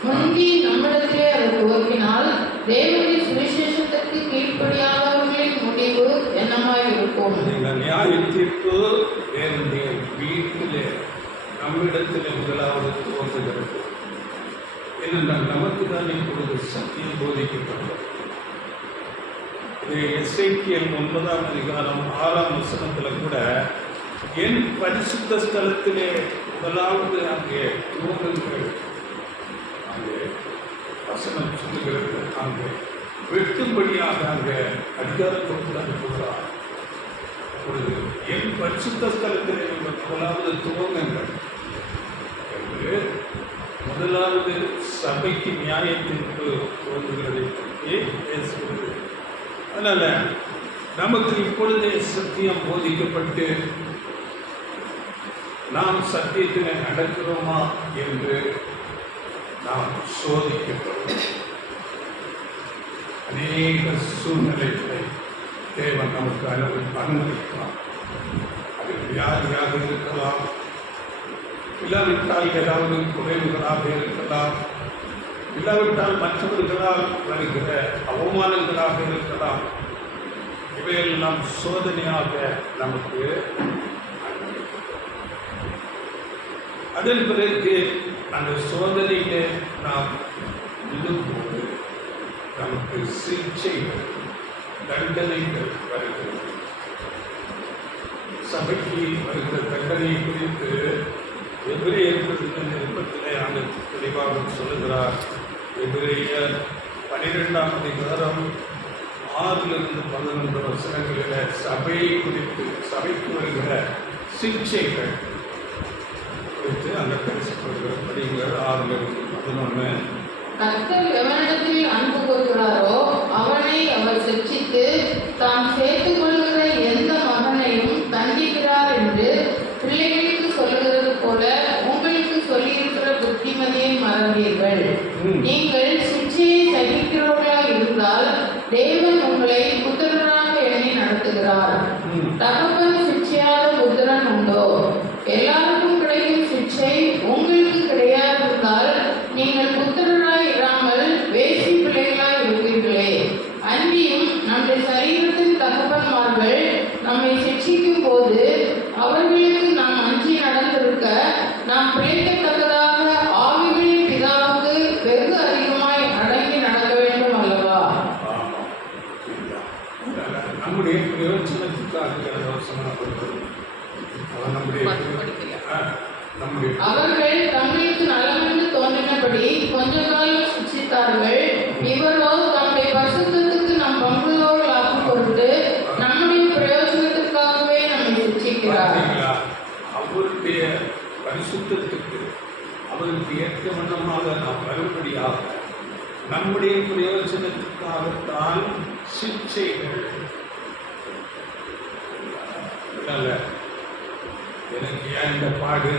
முந்தி நம்மிடத்திலே அது துவக்கினால் தேவனுடைய சுவிசேஷத்திற்கு கீழ்ப்படியாதவர்களின் முடிவு என்னமாய் இருக்கும்? இந்த நியாய தீர்ப்பு தேவனுடைய வீட்டிலே நம்மிடத்தில் முதலாவது துவங்குகிறது. ஏனென்றால் நமக்கு தான் இப்பொழுது சத்தியம் போதிக்கப்பட்டது. இது எசேக்கியேல் 9ஆம் அதிகாரம் 6ஆம் வசனத்தில் கூட என் பரிசுத்த ஸ்தலத்திலே முதலாவது அங்கே துவங்குங்கள் அங்கே வசனம் சொல்லுகிறது. அங்கே வெட்டும்படியாக அங்கே அதிகாரத்தோடு அனுப்புகிறார். அப்பொழுது என் பரிசுத்த ஸ்தலத்திலே முதலாவது துவங்குங்கள் என்று முதலாவது சபைக்கு நியாயத்திற்கு துவங்குகிறதை பற்றி பேசுகிறது. அதனால நமக்கு இப்பொழுதே சத்தியம் போதிக்கப்பட்டு நாம் சத்தியத்தில் நடக்கிறோமா என்று நாம் சோதிக்கப்படும். அநேக சூழ்நிலைகளை தேவன் நமக்கு அனுமதிக்கலாம். அது வியாதியாக இருக்கலாம், இல்லாவிட்டால் ஏதாவது குறைவுகளாக இருக்கலாம், இல்லாவிட்டால் மற்றவர்களால் வருகிற அவமானங்களாக இருக்கலாம். இவையெல்லாம் சோதனையாக நமக்கு அதன் பிறகு அந்த சோதனையிலே நாம் விழும்போது நமக்கு சிகிச்சைகள் தண்டனைகள் வருகிறது. சபைக்கு வருகிற தண்டனை குறித்து எபிரேயர் 10 ஆண்டு தெளிவாக சொல்லுகிறார். எபிரேயர் 12ஆம் அதிகாரம் 6-11 வசனங்களில் சபையை குறித்து, சபைக்கு வருகிற சிகிச்சைகள் குறித்து அந்த பேசப்படுகிற படிகள் 6-11. கர்த்தர் எவனிடத்தில் அன்பு கூறுகிறாரோ அவனை அவர் சிட்சித்து தாம் சேர்த்துக் கொள்கிற எந்த மகனையும் தண்டிக்கிறார் என்று பிள்ளைகளுக்கு சொல்லுகிறது போல உங்களுக்கு சொல்லியிருக்கிற புத்திமதியை மறந்தீர்கள். நீங்கள் சிட்சையை சகிக்கிறவர்களாக இருந்தால் தேவன் உங்களை புத்திரராக எண்ணி நடத்துகிறார். தகப்பன் சிட்சையாத புத்திரன் உண்டோ? எல்லாருக்கும் கிடைக்கும் சிட்சை உங்களுக்கு கிடையாதிருந்தால் நீங்கள் புத்திரராய் இராமல் வேசி பிள்ளைகளாய் இருப்பீர்களே. போது அவர்களுக்கு நாம் அஞ்சி நடந்திருக்க நாம் பிழைக்கத்தக்கதாக ஆவிகளின் பிதாவுக்கு வெகு அதிகமாய் அடங்கி நடக்க வேண்டும் அல்லவா? நம்முடைய பிரயோஜனத்துக்காக அவர்கள் தங்களுக்கு நலமென்று தோன்றினபடி கொஞ்ச காலம் சிச்சித்தார்கள். இவரோ தம்முடைய பரிசுத்தத்துக்கு நம் பங்குள்ளவர்கள் ஆக்கும் பொருட்டு நம்முடைய பிரயோஜனத்திற்காகவே நம்மை சிச்சிக்கிறார். அவருடைய பரிசுத்தத்துக்கு அவருக்கு ஏற்ற வண்ணமாக நாம் வரும்படியாக நம்முடைய பிரயோஜனத்துக்காகத்தான் சிக்ஷைகள். எனக்கு ஏன் இந்த பாடு,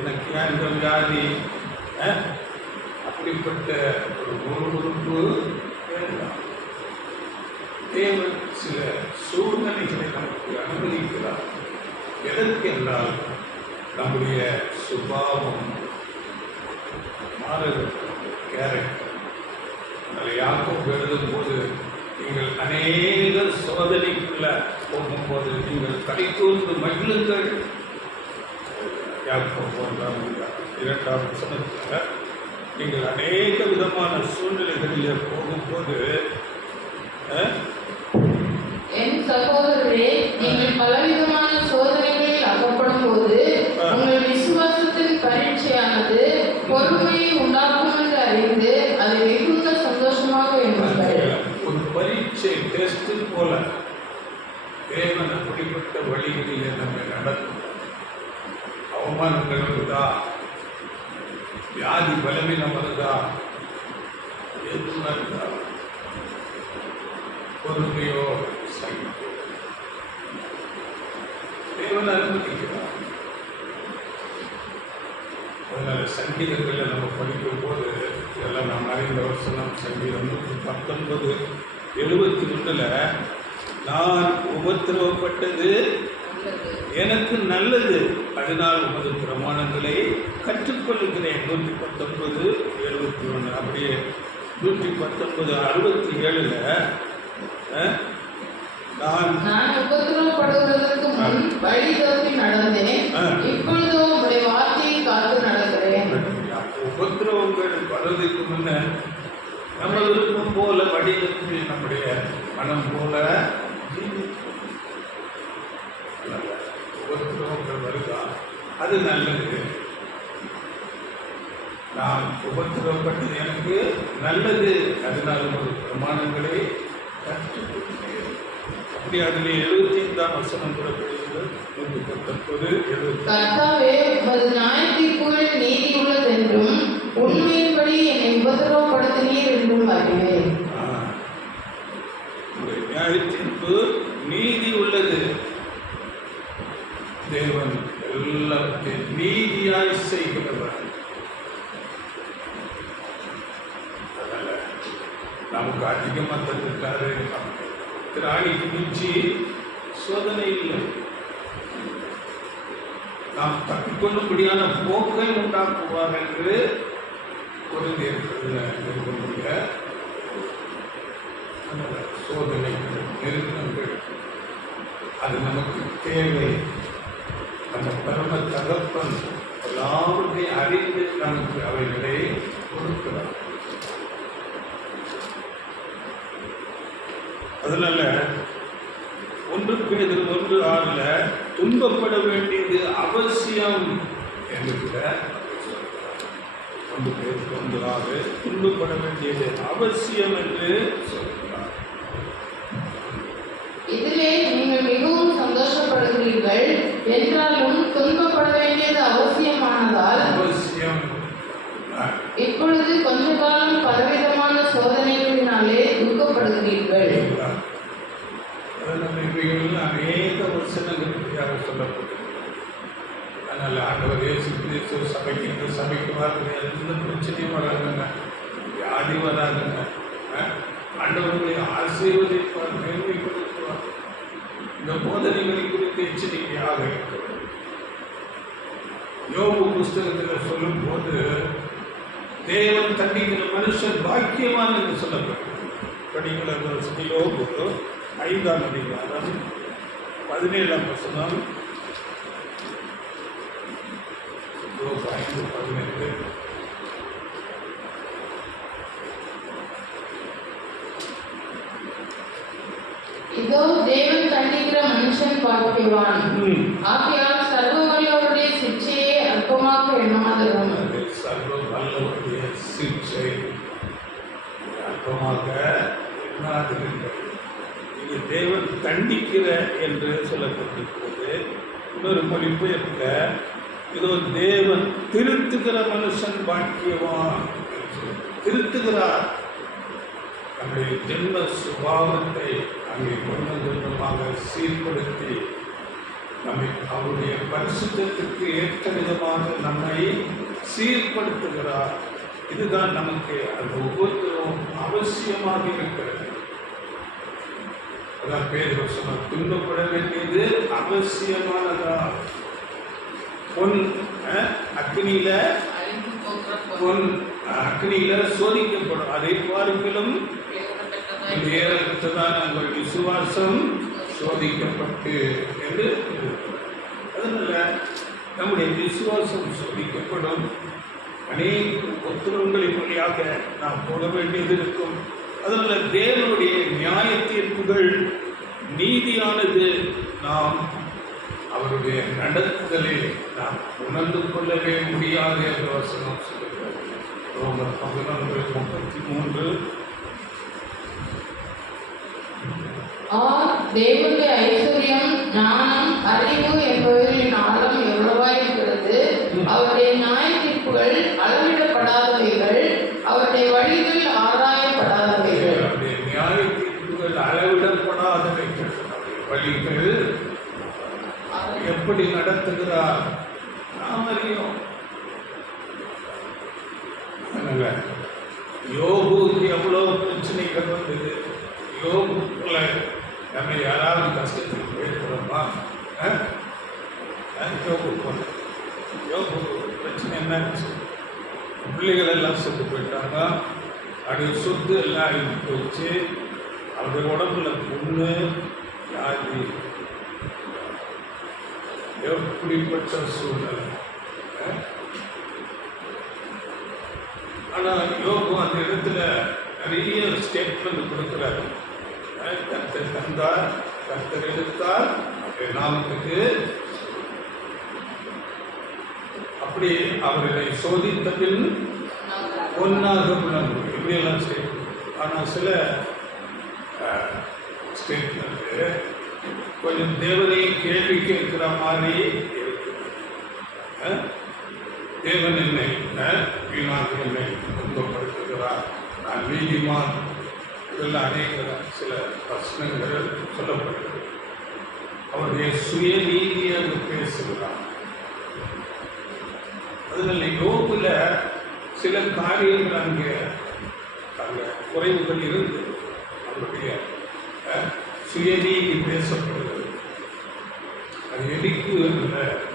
எனக்கு ஏன் இந்த வியாதி, அப்படிப்பட்ட ஒரு முறுமுறுப்பு வேண்டாம். தேவன் சில சூழ்நிலைகளை நமக்கு அனுமதிக்கிறார். எதற்கு என்றால் நம்முடைய சுபாவம் மாறுகிறது, கேரக்டர். அதில் யாக்கோபு எழுதும் போது நீங்கள் அநேக சோதனைக்குள்ள போகும்போது நீங்கள் கைகூர்ந்து மகிழுங்கள். யாக்கோபு 2ஆம் வசனத்தில் நீங்கள் அநேக விதமான சூழ்நிலைகளிலே போகும்போது, என் சகோதரரே, நீங்கள் பலவிதமான சோதனைகளில் அகப்படும் போது உங்கள் விசுவாசத்தின் பரீட்சையானது பொறுமையை உண்டாக்கும் என்று அறிந்து அதை மிகுந்த சந்தோஷமாக எண்ணுங்கள். ஒரு பரீட்சை டெஸ்ட் போல தேவன் அப்படிப்பட்ட வழிகளிலே நம்மை நடக்கும். அவமானங்கள் வருதா, வியாதி பலவீனம் வருதா, எதுவும் வருதா, பொறுமையோ சகிப்போ தேவன் அனுமதிக்கிறார். அதனால சங்கீதங்களை நம்ம படிக்கும் போது இதெல்லாம் நாம் அறிந்த வசனம். சங்கீதம் 119:71 நான் உபத்திரவப்பட்டது எனக்கு நல்லது, அதனால் உமது பிரமாணங்களை கற்றுக்கொள்ளுகிறேன். 119:71. அப்படியே 119:67 நான் உபத்திரவப்படுவதற்கு முன் வழி தப்பி நடந்தேன், இப்பொழுதோ உம்முடைய வார்த்தையை காத்து நடக்கிறேன். உபத்திரவங்கள் வருவதற்கு முன்ன நம்ம விருப்பம் போல வழி தப்பி நம்முடைய மனம் போல உபத்திரவங்கள் வருதா, அது நல்லது. நான் உபத்திரவப்பட்டது எனக்கு நல்லது, அதனால் ஒரு பிரமாணங்களை கற்றுக்கொள்கிறேன். அப்படி அதில் 75ஆம் வசனம் கூறப்படுகிறது. 119:70 கர்த்தாவே, உமது நியாயத்தீர்ப்புகள் நீதி உள்ளதென்றும் உண்மையின்படி என்னை உபத்திரவப்படுத்தினீர் என்றும் அறிவேன். நியாயத்தீர்ப்பு நீதி உள்ளது. தேவன் எல்லாத்தையும் நீதியாய் செய்கிறவர். அதனால நமக்கு அதிகமாக தந்துட்டாரு. திராணிக்கு மிஞ்சி சோதனை இல்லை. நாம் தப்பிக்கொள்ளும்படியான போக்கை உண்டாக்குவார் என்று பொருந்தியிருக்கிறது. சோதனைகள், நெருக்கங்கள் அது நமக்கு தேவை. நம்ம பரம தகப்பன் எல்லாவற்றையும் அறிந்து நமக்கு அவைகளை கொடுக்கிறார். அதனால 1 பேதுரு 1:6 துன்பப்பட வேண்டியது அவசியம் என்கிற 1 பேதுரு 1:6 துன்பப்பட வேண்டியது அவசியம் என்று சொல்கிறார். இதிலே நீங்கள் மிகவும் சந்தோஷப்படுகிறீர்கள், என்றாலும் துன்பப்பட வேண்டியது அவசியமானதால் அவசியம் இப்பொழுது கொஞ்ச காலம் பலவிதமான சோதனைகளினாலே துக்கப்படுகிறீர்கள். அநேக வசனங்களுக்காக சொல்லப்பட்டது. அதனால ஆண்டவர் இயேசு கிறிஸ்து சபைக்கு வரது எந்த பிரச்சனையும் வராதுங்க, வியாதி வராதுங்க. ஆண்டவர்களை ஆசீர்வதிப்பார், மேன்மைப்படுத்துவார். இந்த போதனைகளை குறித்து எச்சரிக்கையாக இருக்கிறது. யோபு புஸ்தகத்தில் சொல்லும் போது தேவன் தண்டிக்கிற மனுஷன் பாக்கியவான் என்று சொல்லப்பட்டது. படிக்கிற யோபு 5ஆம் அதிகாரம் 17ஆம் வசனம். யோபு 5:17. இதோ தேவன் தண்டிக்கிற மனுஷன் பாக்கியவான். ஆகையால் சர்வ வல்லவருடைய சிட்சையை அற்பமாக எண்ணாதிரும். சர்வ வல்லவருடைய சிட்சை அற்பமாக எண்ணாதிருங்கள். இங்கு தேவன் தண்டிக்கிற என்று சொல்லப்பட்டிருக்கிறது. இன்னொரு மொழிபெயர்க்க இதோ தேவன் திருத்துகிற மனுஷன் பாக்கியவான். திருத்துகிறார். நம்முடைய ஜென்ம சுபாவத்தை அங்கே கொஞ்சம் கொஞ்சமாக சீர்படுத்தி நம்மை அவருடைய பரிசுத்தத்திற்கு ஏற்ற விதமாக நம்மை சீர்படுத்துகிறார். இதுதான் நமக்கு அந்த ஒவ்வொருத்தரும் அவசியமாக இருக்கிறது. அதான் பேர் சொன்ன துன்பப்பட வேண்டியது அவசியமானதா. பொன் அக்னியில சோதிக்கப்படும். அதை பார்க்கிலும் ஏறப்பட்டதான் உங்கள் விசுவாசம் சோதிக்கப்பட்டு என்று. அதனால நம்முடைய விசுவாசம் சோதிக்கப்படும். அநேக உத்தரவுகளின் வழியாக நாம் போக வேண்டியது இருக்கும். அதனால தேவனுடைய நியாய தீர்ப்புகள் நீதியானது. நாம் அவருடைய நடத்துதலை நாம் உணர்ந்து கொள்ளவே முடியாது என்ற வசனம் சொல்லுகிறது. ரோமர் 11:33. தேவனுடைய ஐஸ்வர்யம், ஞானம், அறிவு என்பவர்களின் ஆழம் எவ்வளவாய் இருக்கிறது. அவருடைய நியாய தீர்ப்புகள் அளவிடப்படாதவைகள், அவருடைய வழிகள் ஆராயப்படாதவைகள். அவருடைய நியாய தீர்ப்புகள் அளவிடப்படாதவைகள். வழிகள் எப்படி நடத்துகிறார் நாம் அறியோம். அதனால யோபுக்கு எவ்வளவு பிரச்சனைகள் வந்தது. யோபுக்குள்ள நம்ம யாராவது கஷ்டத்துக்கு போயிருக்கிறோமா? யோபு பிரச்சனை என்னாச்சு? பிள்ளைகள் எல்லாம் செத்து போயிட்டாங்க. அப்படி சொத்து எல்லாம் அழிஞ்சு போச்சு. அவருடைய உடம்புல புண்ணு, வியாதி, எப்படிப்பட்ட சூழ்நிலை. ஆனால் யோபு அந்த இடத்துல நிறைய ஸ்டேட்மெண்ட் கொடுக்குறாரு. கர்த்தர் தந்தார், கர்த்தர் எடுத்தார், நாமத்துக்கு அப்படி அவர்களை சோதித்த பின் ஒன்னாக புலம்பு, இப்படியெல்லாம் ஸ்டேட்மெண்ட். ஆனால் சில ஸ்டேட்மெண்ட்டு கொஞ்சம் தேவனை கேள்வி கேட்கிற மாதிரி இருக்கு. தேவன் என்னை வீணாக என்னை துன்பப்படுத்துகிறார், நான் நீதிமான், இதெல்லாம் அநேக சில பிரச்சனைகள் சொல்லப்படுகிறது. அவருடைய சுய நீதியை பேசுகிறார். அதனால யோபுல சில காரியங்கள் அங்கே குறைவுகள் இருந்து அவருடைய சுயநீதி பேசப்படுகிறது. அது எதிர்க்கு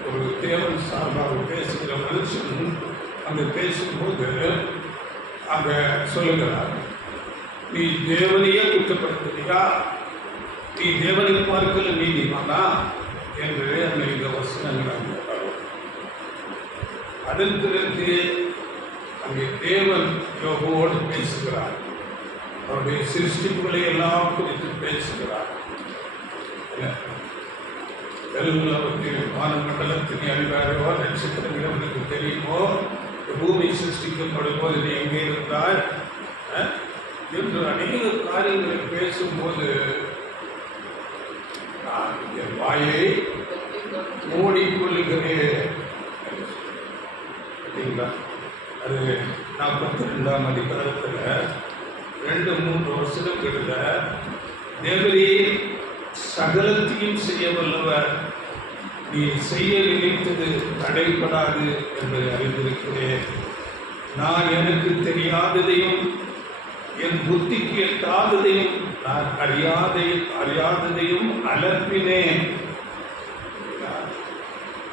ஒரு தேவன் சார்பாக பேசுகிற மனுஷன் அங்கே பேசும்போது அங்கே சொல்லுகிறார், நீ தேவனையே குற்றப்படுத்துறியா, நீ தேவனை பார்க்கல நீதிமானா என்று அந்த இந்த வசனங்கள் அங்கே வரும். அதன் பிறகு அங்கே தேவன் யோபுவோடு பேசுகிறார். அவருடைய சிருஷ்டிப்புகளை எல்லாம் குறித்து பேசுகிறார். எல்லாவற்றின் வானமண்டலத்தின் அறிவாரோ நட்சத்திரங்கள் அவனுக்கு தெரியுமோ, பூமி சிருஷ்டிக்கப்படும் போது நீ எங்கே இருந்தாய் என்று அநேக காரியங்களை பேசும்போது நான் என் வாயை மூடிக்கொள்ளுகிறேன். பார்த்தீங்களா? அது 42ஆம் அதிகாரத்தில் 2-3 வருஷத்துக்கு தேவரே சகலத்தையும் செய்ய வல்லவர், நீ செய்ய நினைத்தது தடைப்படாது என்பதை அறிந்திருக்கிறேன். நான் எனக்கு தெரியாததையும் என் புத்திக்கு எட்டாததையும் நான் அறியாததையும் அலப்பினேன்.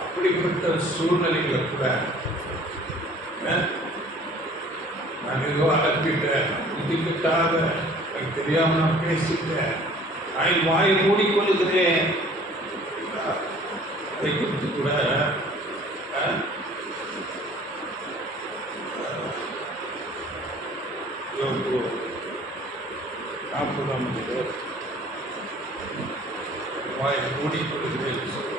அப்படிப்பட்ட சூழ்நிலைகளை கூட நான் ஏதோ அலப்பிட்டேன், புத்திக்கிட்டாக எனக்கு தெரியாம நான் பேசிட்டேன், வாயை மூடிக்கொள்ளுகிறேன் அதை குறித்து கூட யோபு 40ஆம் அதிகாரம் வாயை மூடிக்கொள்கிறேன் என்று சொல்றார்.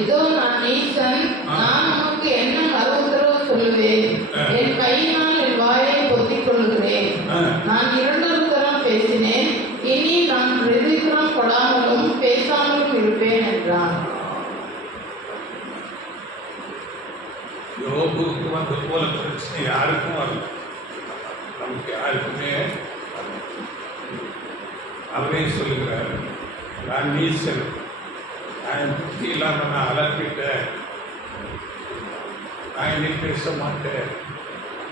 இதோ நான் நீசன், நான் உனக்கு என்ன மறுஉத்தரவு சொல்லுவேன்? என் கையினால் என் வாயை பொத்திக் கொள்ளுகிறேன். நான் 2 தரம் பேசினேன், இனி நான் பிரதித்திரம் கொடாமலும் பேசாமலும் இருப்பேன் என்றான். யோபுக்கு வந்த போல பிரச்சனை யாருக்கும் வரல, நமக்கு யாருக்குமே அவரே சொல்லுகிறார், நான் நீசன், நான் புத்தி இல்லாமல் நான் அலப்பிட்டேன், நான் இனி பேச மாட்டேன்,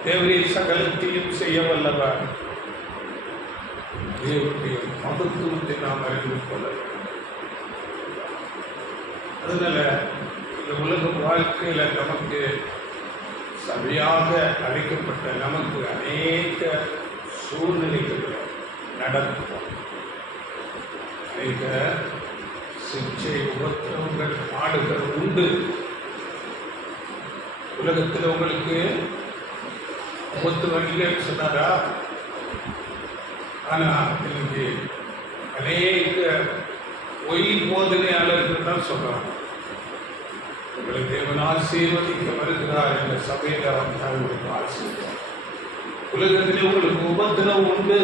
தேவரே சகலத்தையும் செய்ய வல்லவர். தேவனுடைய மகத்துவத்தை நாம் அறிந்து கொள்ள வேண்டும். அதனால இந்த உலக வாழ்க்கையில நமக்கு சரியாக அழைக்கப்பட்ட நமக்கு அநேக சூழ்நிலைகள் நடக்கும், அநேக சிகிச்சை உபத்திரவங்கள் பாடுகள் உண்டு. உலகத்தில் உங்களுக்கு உபத்திரம் இல்லைன்னு சொன்னாரா? ஆனால் இன்னைக்கு அநேக பொய் போதனையாளர்கள் தான் சொல்றாங்க, உங்களை தேவன் ஆசீர்வதிக்க வருகிறார் என்ற சபையில் வந்தால் உங்களுக்கு ஆசீர்வாதம். உலகத்திலே உங்களுக்கு உபத்திரம் உண்டு,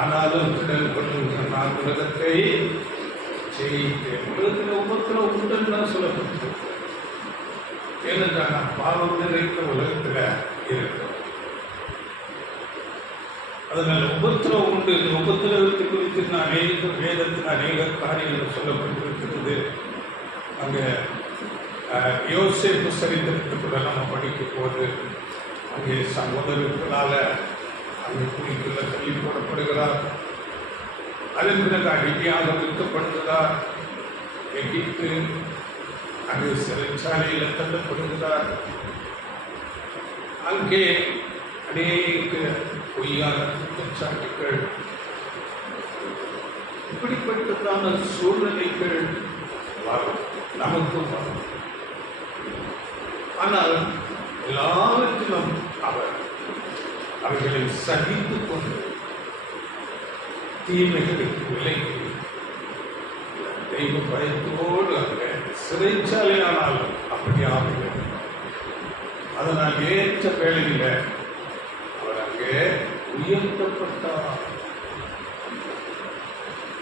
ஆனாலும் திடன் கொள்ளுங்கள், நான் உலகத்தை ஜெயித்தேன். உலகத்தில் உபத்திரம் உண்டுன்னு தான் சொல்லப்பட்டிருக்கு. ஏனென்றால் நான் பாவம் நிறைந்த உலகத்தில் இருக்கிறேன். அதனால் உபத்திரம் உண்டு. இந்த உபத்திரவத்தை குறித்து அநேக வேதத்தில் அநேக காரியங்கள் சொல்லப்பட்டிருக்கிறது. அங்கே யோசேப்பு சரித்திரத்தை கூட நம்ம படிக்கும் போது அங்கே சகோதரர்களால் அங்கே குழிக்குள்ள தள்ளி போடப்படுகிறார். அதன் பிறகு அடிமையாக விற்கப்படுகிறார். எகிப்து அங்கே சிறைச்சாலையில் தள்ளப்படுகிறார். அங்கே அநேக பொய்யான குற்றச்சாட்டுகள், இப்படிப்பட்டதான சூழ்நிலைகள் வரும், நமக்கும் வரும். ஆனால் எல்லாவற்றிலும் அவைகளை சகித்துக் கொண்டு தீமைகளுக்கு விலகி தெய்வ பயத்தோடு அங்கே சிறைச்சாலையானாலும் அப்படி ஆக, அதனால் ஏற்ற வேளையில் அவர் அங்கே உயர்த்தப்பட்டார்.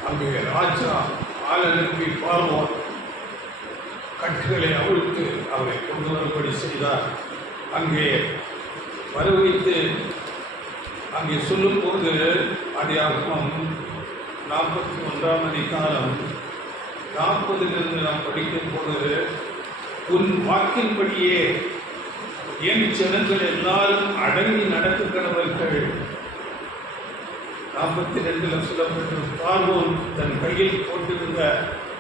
அங்கே ராஜா ஆள் அனுப்பி பார்வோன் கட்டுகளை அவிழ்த்து அவரை கொண்டு வரும்படி செய்தார். அங்கே வரவைத்து அங்கே சொல்லும்போது ஆதியாகமம் 41ஆம் அதிகாரம் 40 நாம் படிக்கும் போது, உன் வாக்கின்படியே என் ஜனங்கள் எல்லாரும் அடங்கி நடக்குகிறவர்கள். 42 சொல்லப்பட்டு, பார்வோன் தன் கையில் போட்டிருந்த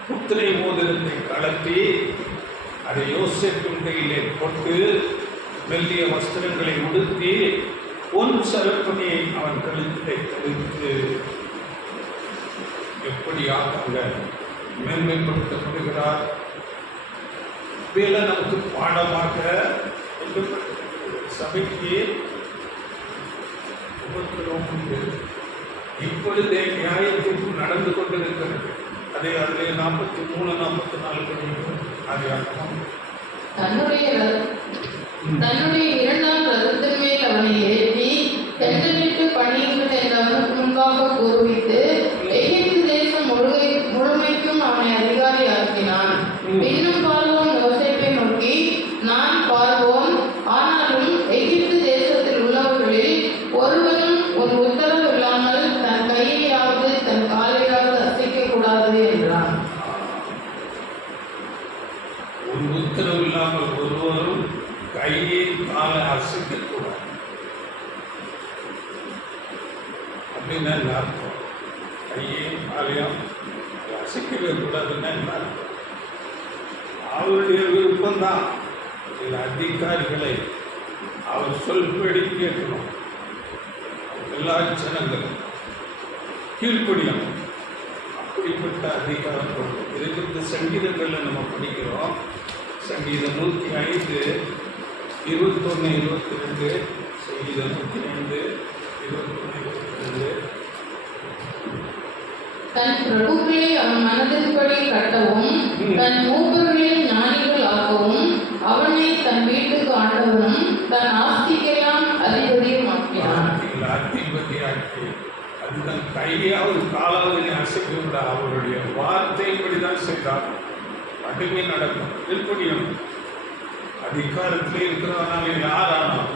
புத்திரை மோதிரத்தை கலத்தி அதை யோசேப்பின் கையிலே போட்டு மெல்லிய வஸ்திரங்களை உடுத்தி பொன் சரப்பணியை அவன் கழுத்தை கழித்து எப்படியாக அங்க மேன்மைப்படுத்தப்படுகிறார். இதெல்லாம் நமக்கு பாடமாக சபைக்கு உபத்திரவம் உண்டு. இப்பொழுதே நியாயத்திற்கு நடந்து கொண்டிருக்கிறது. அதை அதிலே 43, 44 படிக்கிறோம். அது அர்த்தம் தன்னுடைய 2ஆம் ரதத்தின் மேல் அவனை ஏற்றி தென்றலிட்டு பணியுங்கள் என்று அவனுக்கு முன்பாக கூறுவித்து எகிப்து தேசம் முழுமைக்கும் அவனை அதிகாரி ஆக்கினான். இன்னும் பார்வோன் யோசேப்பை நோக்கி, நான் பார்வோன், ஆனாலும் எகிப்து தேசத்தில் உள்ளவர்களில் ஒருவனும் ஒரு உத்தரவு இல்லாமல் தன் கையையாவது தன் காலையாவது அசைக்க கூடாது என்றான். ஒரு உத்தரவு இல்லாமல் ஒருவரும் கையை காலை அசைக்கக்கூடாது அப்படின்னு அர்த்தம். கையையும் காலையும் அசைக்கவே கூடாதுன்னா என்ன அர்த்தம்? அவருடைய விருப்பம்தான். சில அதிகாரிகளை அவர் சொல்படி கேட்கணும். எல்லா ஜனங்களும் கீழ்ப்படியணும். அப்படிப்பட்ட அதிகாரம் கொண்டு இதுக்கு சங்கீதங்களில் நம்ம படிக்கிறோம். சங்கீதம் 105, 21, 22, சங்கீதம் 105, 21, 22. தன் பிரபுக்களை அவன் மனதின்படி கட்டவும் தன் மூப்பர்களை ஞானிகள் ஆக்கவும் அவனை தன் வீட்டுக்கு ஆண்டவனும் தன் ஆஸ்திக்கெல்லாம் அதிபதியும் ஆக்கினான். அதிபதியாக்கி அதுதான் கையாவது காலாவது அசைக்க விட அவருடைய வார்த்தைப்படிதான் செய்தார். அதுவே நடக்கும். திருப்படியும் அதிகாரத்திலே இருக்கிறவனால யாரானாலும்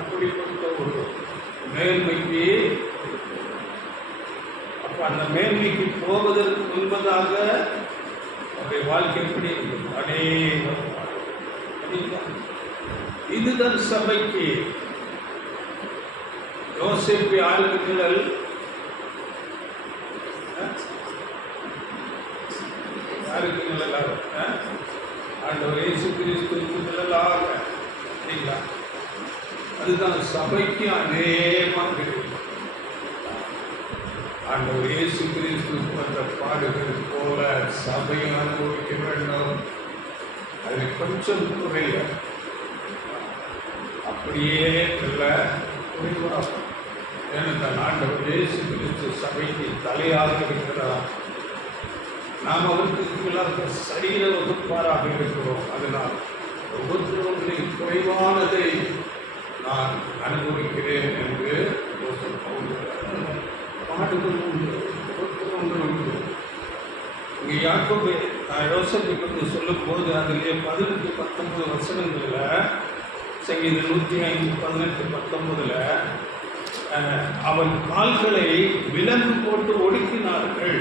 அப்படிப்பட்ட ஒரு மேன்மைக்கு, அப்ப அந்த மேன்மைக்கு போவதற்கு முன்பதாக அவருடைய வாழ்க்கை எப்படி இருக்கும்? இதுதான் சபைக்கு. யோசேப்பு யாருக்கு நிழல்? யாருக்கு நிழலாக? ஆண்டவர் இயேசு கிறிஸ்துவுக்கு நிழலாக. சரிங்களா? அதுதான் சபைக்கு அதே மாதிரி. ஆண்டவர் இயேசு கிறிஸ்துவுக்கு அந்த பாடுகள் போல சபையை அனுபவிக்க வேண்டும். அது கொஞ்சம் குறைய, அப்படியே இல்லை குறைவாகும். ஏனென்றால் ஆண்டவர் இயேசு கிறிஸ்து சபைக்கு தலையாக இருக்கிறார். நாம் அவருக்கு கீழாக சரீர வகுப்பாராக இருக்கிறோம். அதனால் ஒவ்வொருத்தருடைய குறைவானதை நான் அனுபவிக்கிறேன் என்று பாடுகள் உண்டு. ஒவ்வொருத்தரும் உண்டு. இங்கே யாக்கோபு யோசேப்பை பற்றி சொல்லும் போது அதிலே 18, 19 வசனங்களில், சங்கீதம் 105, 18, 19 அவன் கால்களை விலங்கு போட்டு ஒடுக்கினார்கள்.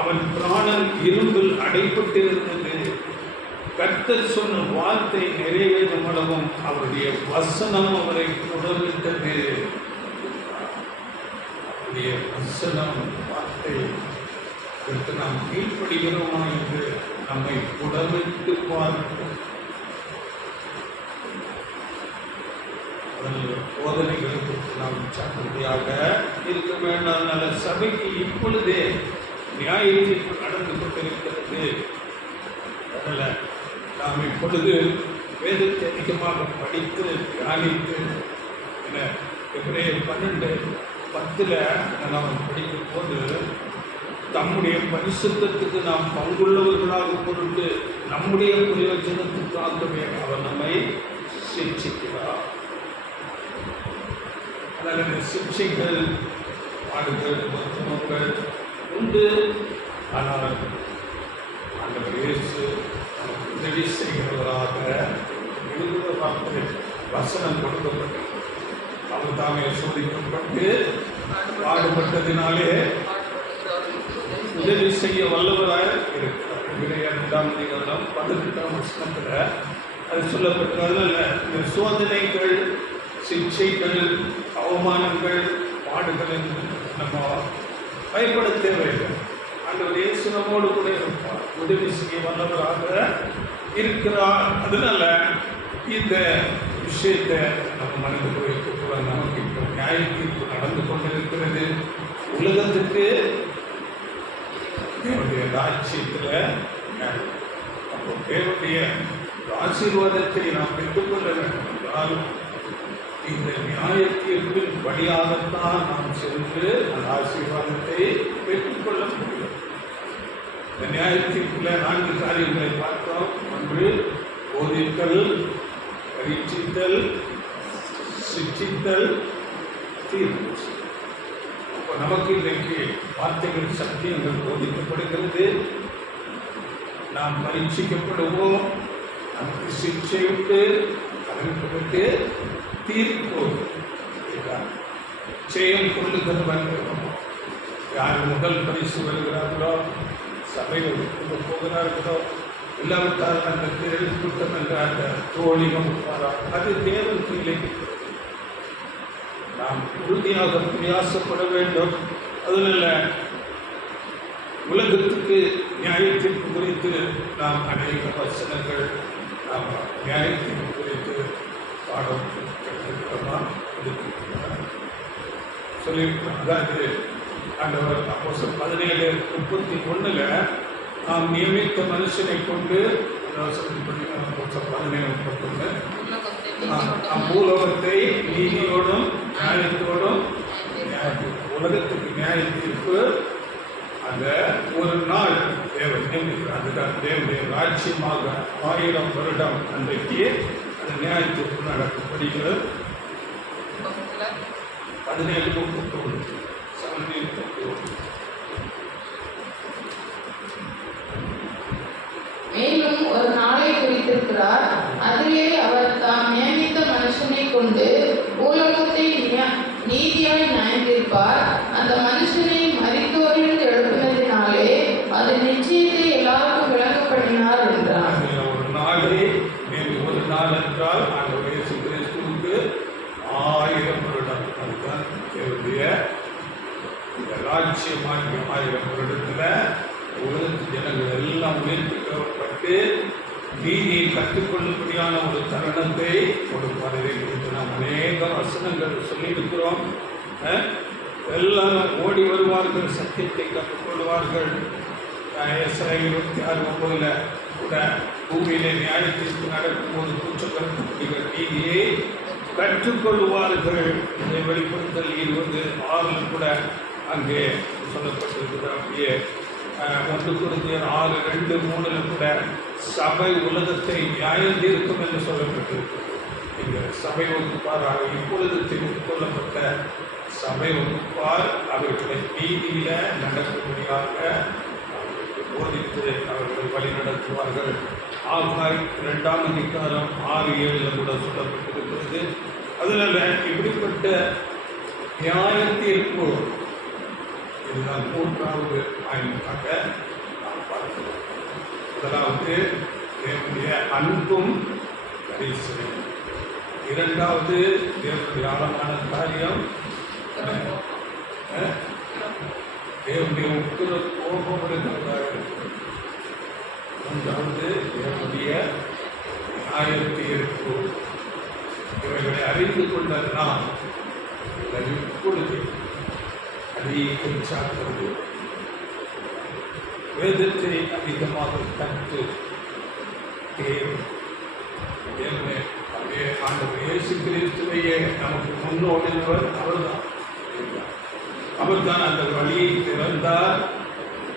அவன் பிராணன் இரும்பில் அடைப்பட்டிருந்தது. கர்த்தர் சொன்ன வார்த்தை நிறைவேறும் அளவும் அவருடைய வசனம் அவரை புடமிட்டது. அவருடைய வசனம் வார்த்தை நாம் கீழ்ப்படுகிறோமா என்று நம்மை புடமிட்டு பார்க்கும். போதனைகளுக்கு நாம் ஜாக்கிரதையாக இருக்க வேண்டாம். நல்ல சபைக்கு இப்பொழுதே நியாய தீர்ப்பு நடந்து கொண்டிருக்கிறது. அதனால் நாம் இப்பொழுது வேதத்தை அதிகமாக படித்து தியானித்து, எபிரேயர் 12:10 நாம் படிக்கும் போது, தம்முடைய பரிசுத்தத்துக்கு நாம் பங்குள்ளவர்களாக பொருட்டு நம்முடைய பிரயோஜனத்துக்காகவே அவர் நம்மை சிக்ஷிக்கிறார். அதனால் சிக்ஷைகள், பாடுகள், மருத்துவங்கள் உண்டு. ஆனால் ஆண்டவர் இயேசு நமக்கு உதவி செய்கிறவராக எழுதுகிற வார்த்தை வசனம் கொடுக்கப்பட்டு அவர் தாமே சோதிக்கப்பட்டு பாடுபட்டதினாலே உதவி செய்ய வல்லவராக இருக்கிறார். 2 18 வசனத்தில் அது சொல்லப்பட்டு, அதனால இந்த சோதனைகள், சிக்ஷைகள், அவமானங்கள், பாடுகள் நம்ம பயப்பட தேவையில்லை. ஆண்டவர் இயேசு நம்மோடு கூட இருப்பார், உதவி செய்ய வல்லவராக இருக்கிறார். அதனால இந்த விஷயத்தை நம்ம மனதில் வைக்கக்கூட, நமக்கு இப்போ நியாய தீர்ப்பு நடந்து கொண்டிருக்கிறது. உலகத்துக்கு தேவனுடைய ராஜ்யத்தில் அப்போ தேவனுடைய ஆசீர்வாதத்தை நாம் பெற்றுக்கொள்ள வேண்டும் என்றால் இந்த நியாய தீர்ப்பின் வழியாகத்தான் நாம் சென்று அந்த ஆசீர்வாதத்தை பெற்றுக்கொள்ள முடியும். இந்த நியாய தீர்ப்பில் 4 காரியங்களை பார்த்தோம். ஒன்று, போதித்தல், பரீட்சித்தல், சிக்ஷித்தல், தீர்ப்பு. அப்போ நமக்கு இன்றைக்கு வார்த்தைகள், சத்தியங்கள் போதிக்கப்படுகிறது. நாம் பரீட்சிக்கப்படுவோம், நமக்கு சிக்ஷை உண்டு, அதற்கு தீர்ப்பு. ஜெயம் கொள்ளுதல் வருகிறோம். யார் முதல் பரிசு வருகிறார்களோ, சபையில் போகிறார்களோ, இல்லாவிட்டால் அந்த திரள் கூட்டம் என்ற அந்த தோழி வகுப்பாரா, அது தேவன் கீழே. நாம் உறுதியாக பிரயாசப்பட வேண்டும். அதில் உலகத்துக்கு நியாயத்தீர்ப்பு குறித்து நாம் அநேக வசனங்கள் நாம் நியாயத்தீர்ப்பு குறித்து பாடம் கற்றுக்கிறோமா சொல்லியிருக்கிறோம். அதாவது ஆண்டவர் அப்போஸ்தலர் 17:31 நாம் நியமித்த மனுஷனை கொண்டு 17:31 பூலோகத்தை நீதியோடும் நியாயத்தோடும் உலகத்துக்கு நியாய தீர்ப்பு அந்த ஒரு நாள் தேவன் நியமிக்கிறார். அதுதான் தேவனுடைய ராஜ்யமாக 1000 வருடம் அன்றைக்கு அந்த நியாய தீர்ப்பு நடக்கும். படிக்கிறது 17:31 மேலும் ஒரு நாளை குறித்திருக்கிறார். அதிலே அவர் தாம் நியமித்த மனுஷனை கொண்டு பூலோகத்தை நீதியாய் நியாயந்தீர்ப்பார். அந்த மனுஷனை மரித்தோரில் எழுப்பினதினாலே அது நிச்சயத்தை எல்லாருக்கும் விளங்கப்படினார் என்றார். ஒரு நாளே ஒரு நாள் என்றால் ஆண்டவர் இயேசு கிறிஸ்துவுக்கு 1000 வருடம். அதுதான் தேவனுடைய இந்த ராஜ்யமாகிய 1000 வருடத்துல உலகத்து ஜனங்கள் எல்லாம் உயர்த்திக்கப்பட்டு நீதியை கற்றுக்கொள்ளும்படியான ஒரு தருணத்தை கொடுப்பார். இதை குறித்து நாம் அநேக வசனங்கள் சொல்லியிருக்கிறோம். எல்லாரும் ஓடி வருவார்கள், சத்தியத்தை கற்றுக்கொள்வார்கள். 26:9 கூட பூமியிலே நியாயத்திற்கு நடக்கும்போது கூச்சப்படுத்தப்படுகிற நீதியை கற்றுக்கொள்வார்கள். இதை வெளிப்படுத்தல் 20:6 கூட அங்கே சொல்லப்பட்டிருக்கிறது. அப்படியே 1 கொரிந்தியர் 6:2-3 கூட சபை உலகத்தை நியாயம் தீர்க்கும் என்று சொல்லப்பட்டிருக்கிறது. இந்த சபை வகுப்பார் இப்பொழுது தெரிந்து கொள்ளப்பட்ட சபை வகுப்பார் அவர்களை நீதியில நடக்கும்படியாக போதித்து அவர்கள் வழி நடத்துவார்கள். ஆகாய் 2ஆம் அதிகாரம் 6-7 கூட சொல்லப்பட்டிருக்கிறது. அதனால இப்படிப்பட்ட நியாய தீர்ப்பு இதுதான் 3வது ஆய்வுக்காக நாம் பார்க்கிறோம். முதலாவது தேவனுடைய அன்பும் கரிசனையும். 2வது தேவனுடைய ஆழமான காரியம் தேவனுடைய உக்கிர கோபம் இருக்கிறதாக இருக்கிறது. 3வது தேவனுடைய நியாயத்தீர்ப்பு. இவைகளை அறிந்து கொண்ட நாம் இப்பொழுது அதிகம் சார்ந்தது வேதத்தை அதிகமாக கற்று ஆண்டவர் இயேசு கிறிஸ்துவையே நமக்கு முன்னோடினவர் அவர்தான். அவர்தான் அந்த வழியை திறந்தார்.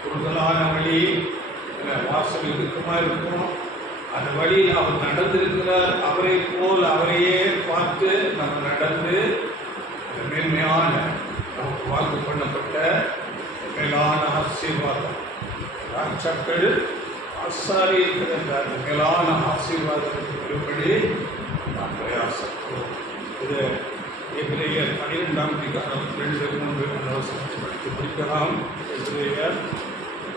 குறுகலான வழி வாசல் இருக்குமா இருக்கும். அந்த வழியில் அவர் நடந்திருக்கிறார். அவரை போல் அவரையே பார்த்து நம்ம நடந்து மேன்மையான நமக்கு வாக்கு பண்ணப்பட்ட மேலான ஆசீர்வாதம் ராஜாக்கள் ஆசாரி இருக்கிற அந்த மேலான ஆசீர்வாதத்துக்கு பெறும்படி நாம் பிரயாசப்படுவோம். இது எபிரேயர் 12ஆம் அதிகாரம் 2-3 படித்து படிக்கலாம். எபிரேயர்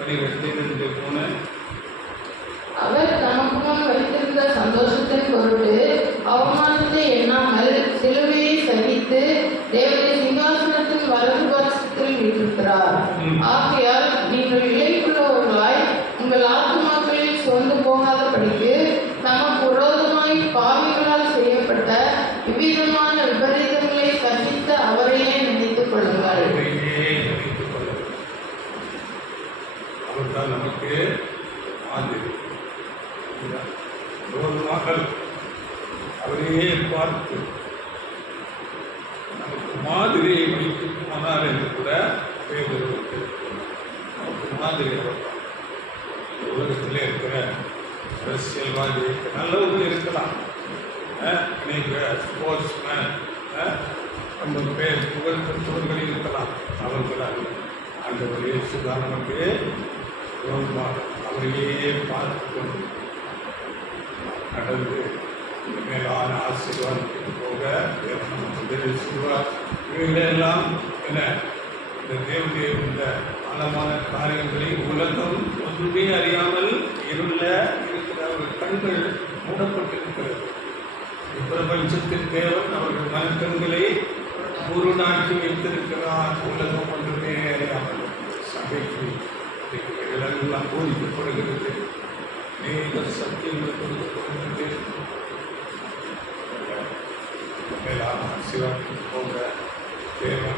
12:2-3 அவர் தமக்கு முன் வைத்திருந்த சந்தோஷத்தின் பொருட்டு அவமானத்தை எண்ணாமல் சிலுவையை சகித்து தேவனுடைய சிங்காசனத்தின் வலது பாரசத்தில் வீற்றிருக்கிறார். ஆகையால் நீங்கள் இளைப்புள்ளவர்களாய் உங்கள் ஆத்துமாக்களில் சோர்ந்து போகாதபடிக்கு தமக்கு விரோதமாய் பாவிகளால் செய்யப்பட்ட விவிதமான விபரீதங்களை சகித்த அவரையே நினைத்துக் கொள்ளுங்கள். அவர்தான் நமக்கு மாதிரி மகள் அவரையே பார்த்து நமக்கு மாதிரியை வைத்து போனார் என்று கூட பேருக்கு நமக்கு மாதிரி உலகத்திலே இருக்கிற அரசியல்வாதி நல்லவர்கள் இருக்கலாம். அநேக ஸ்போர்ட்ஸ்மேன் நம்ம பேர் புகழ் பெற்றவர்கள் இருக்கலாம். அவர்களால் ஆண்டவர் இயேசுதான் நமக்கு அவரையே பார்த்து கொண்டு நடந்து மேலான ஆசீர்வாதத்துக்கு போக உதவி செய்வார். இவைகளெல்லாம் என்ன இந்த தேவனுடைய இந்த ஆழமான காரியங்களை உலகம் ஒன்றுமே அறியாமல் இருள இருக்கிற அவர்கள் கண்கள் மூடப்பட்டிருக்கிறது. பிரபஞ்சத்தின் தேவன் அவர்கள் மனக்கண்களை குருநாட்டி வைத்திருக்கிறார். உலகம் ஒன்றுமே அறியாமல் சபைக்கு எல்லாம் போதிக்கப்படுகிறது. அநேக சத்தியங்கள் கொடுக்கப்படுகிறது. மேலாக சிவன் போன்ற தேவ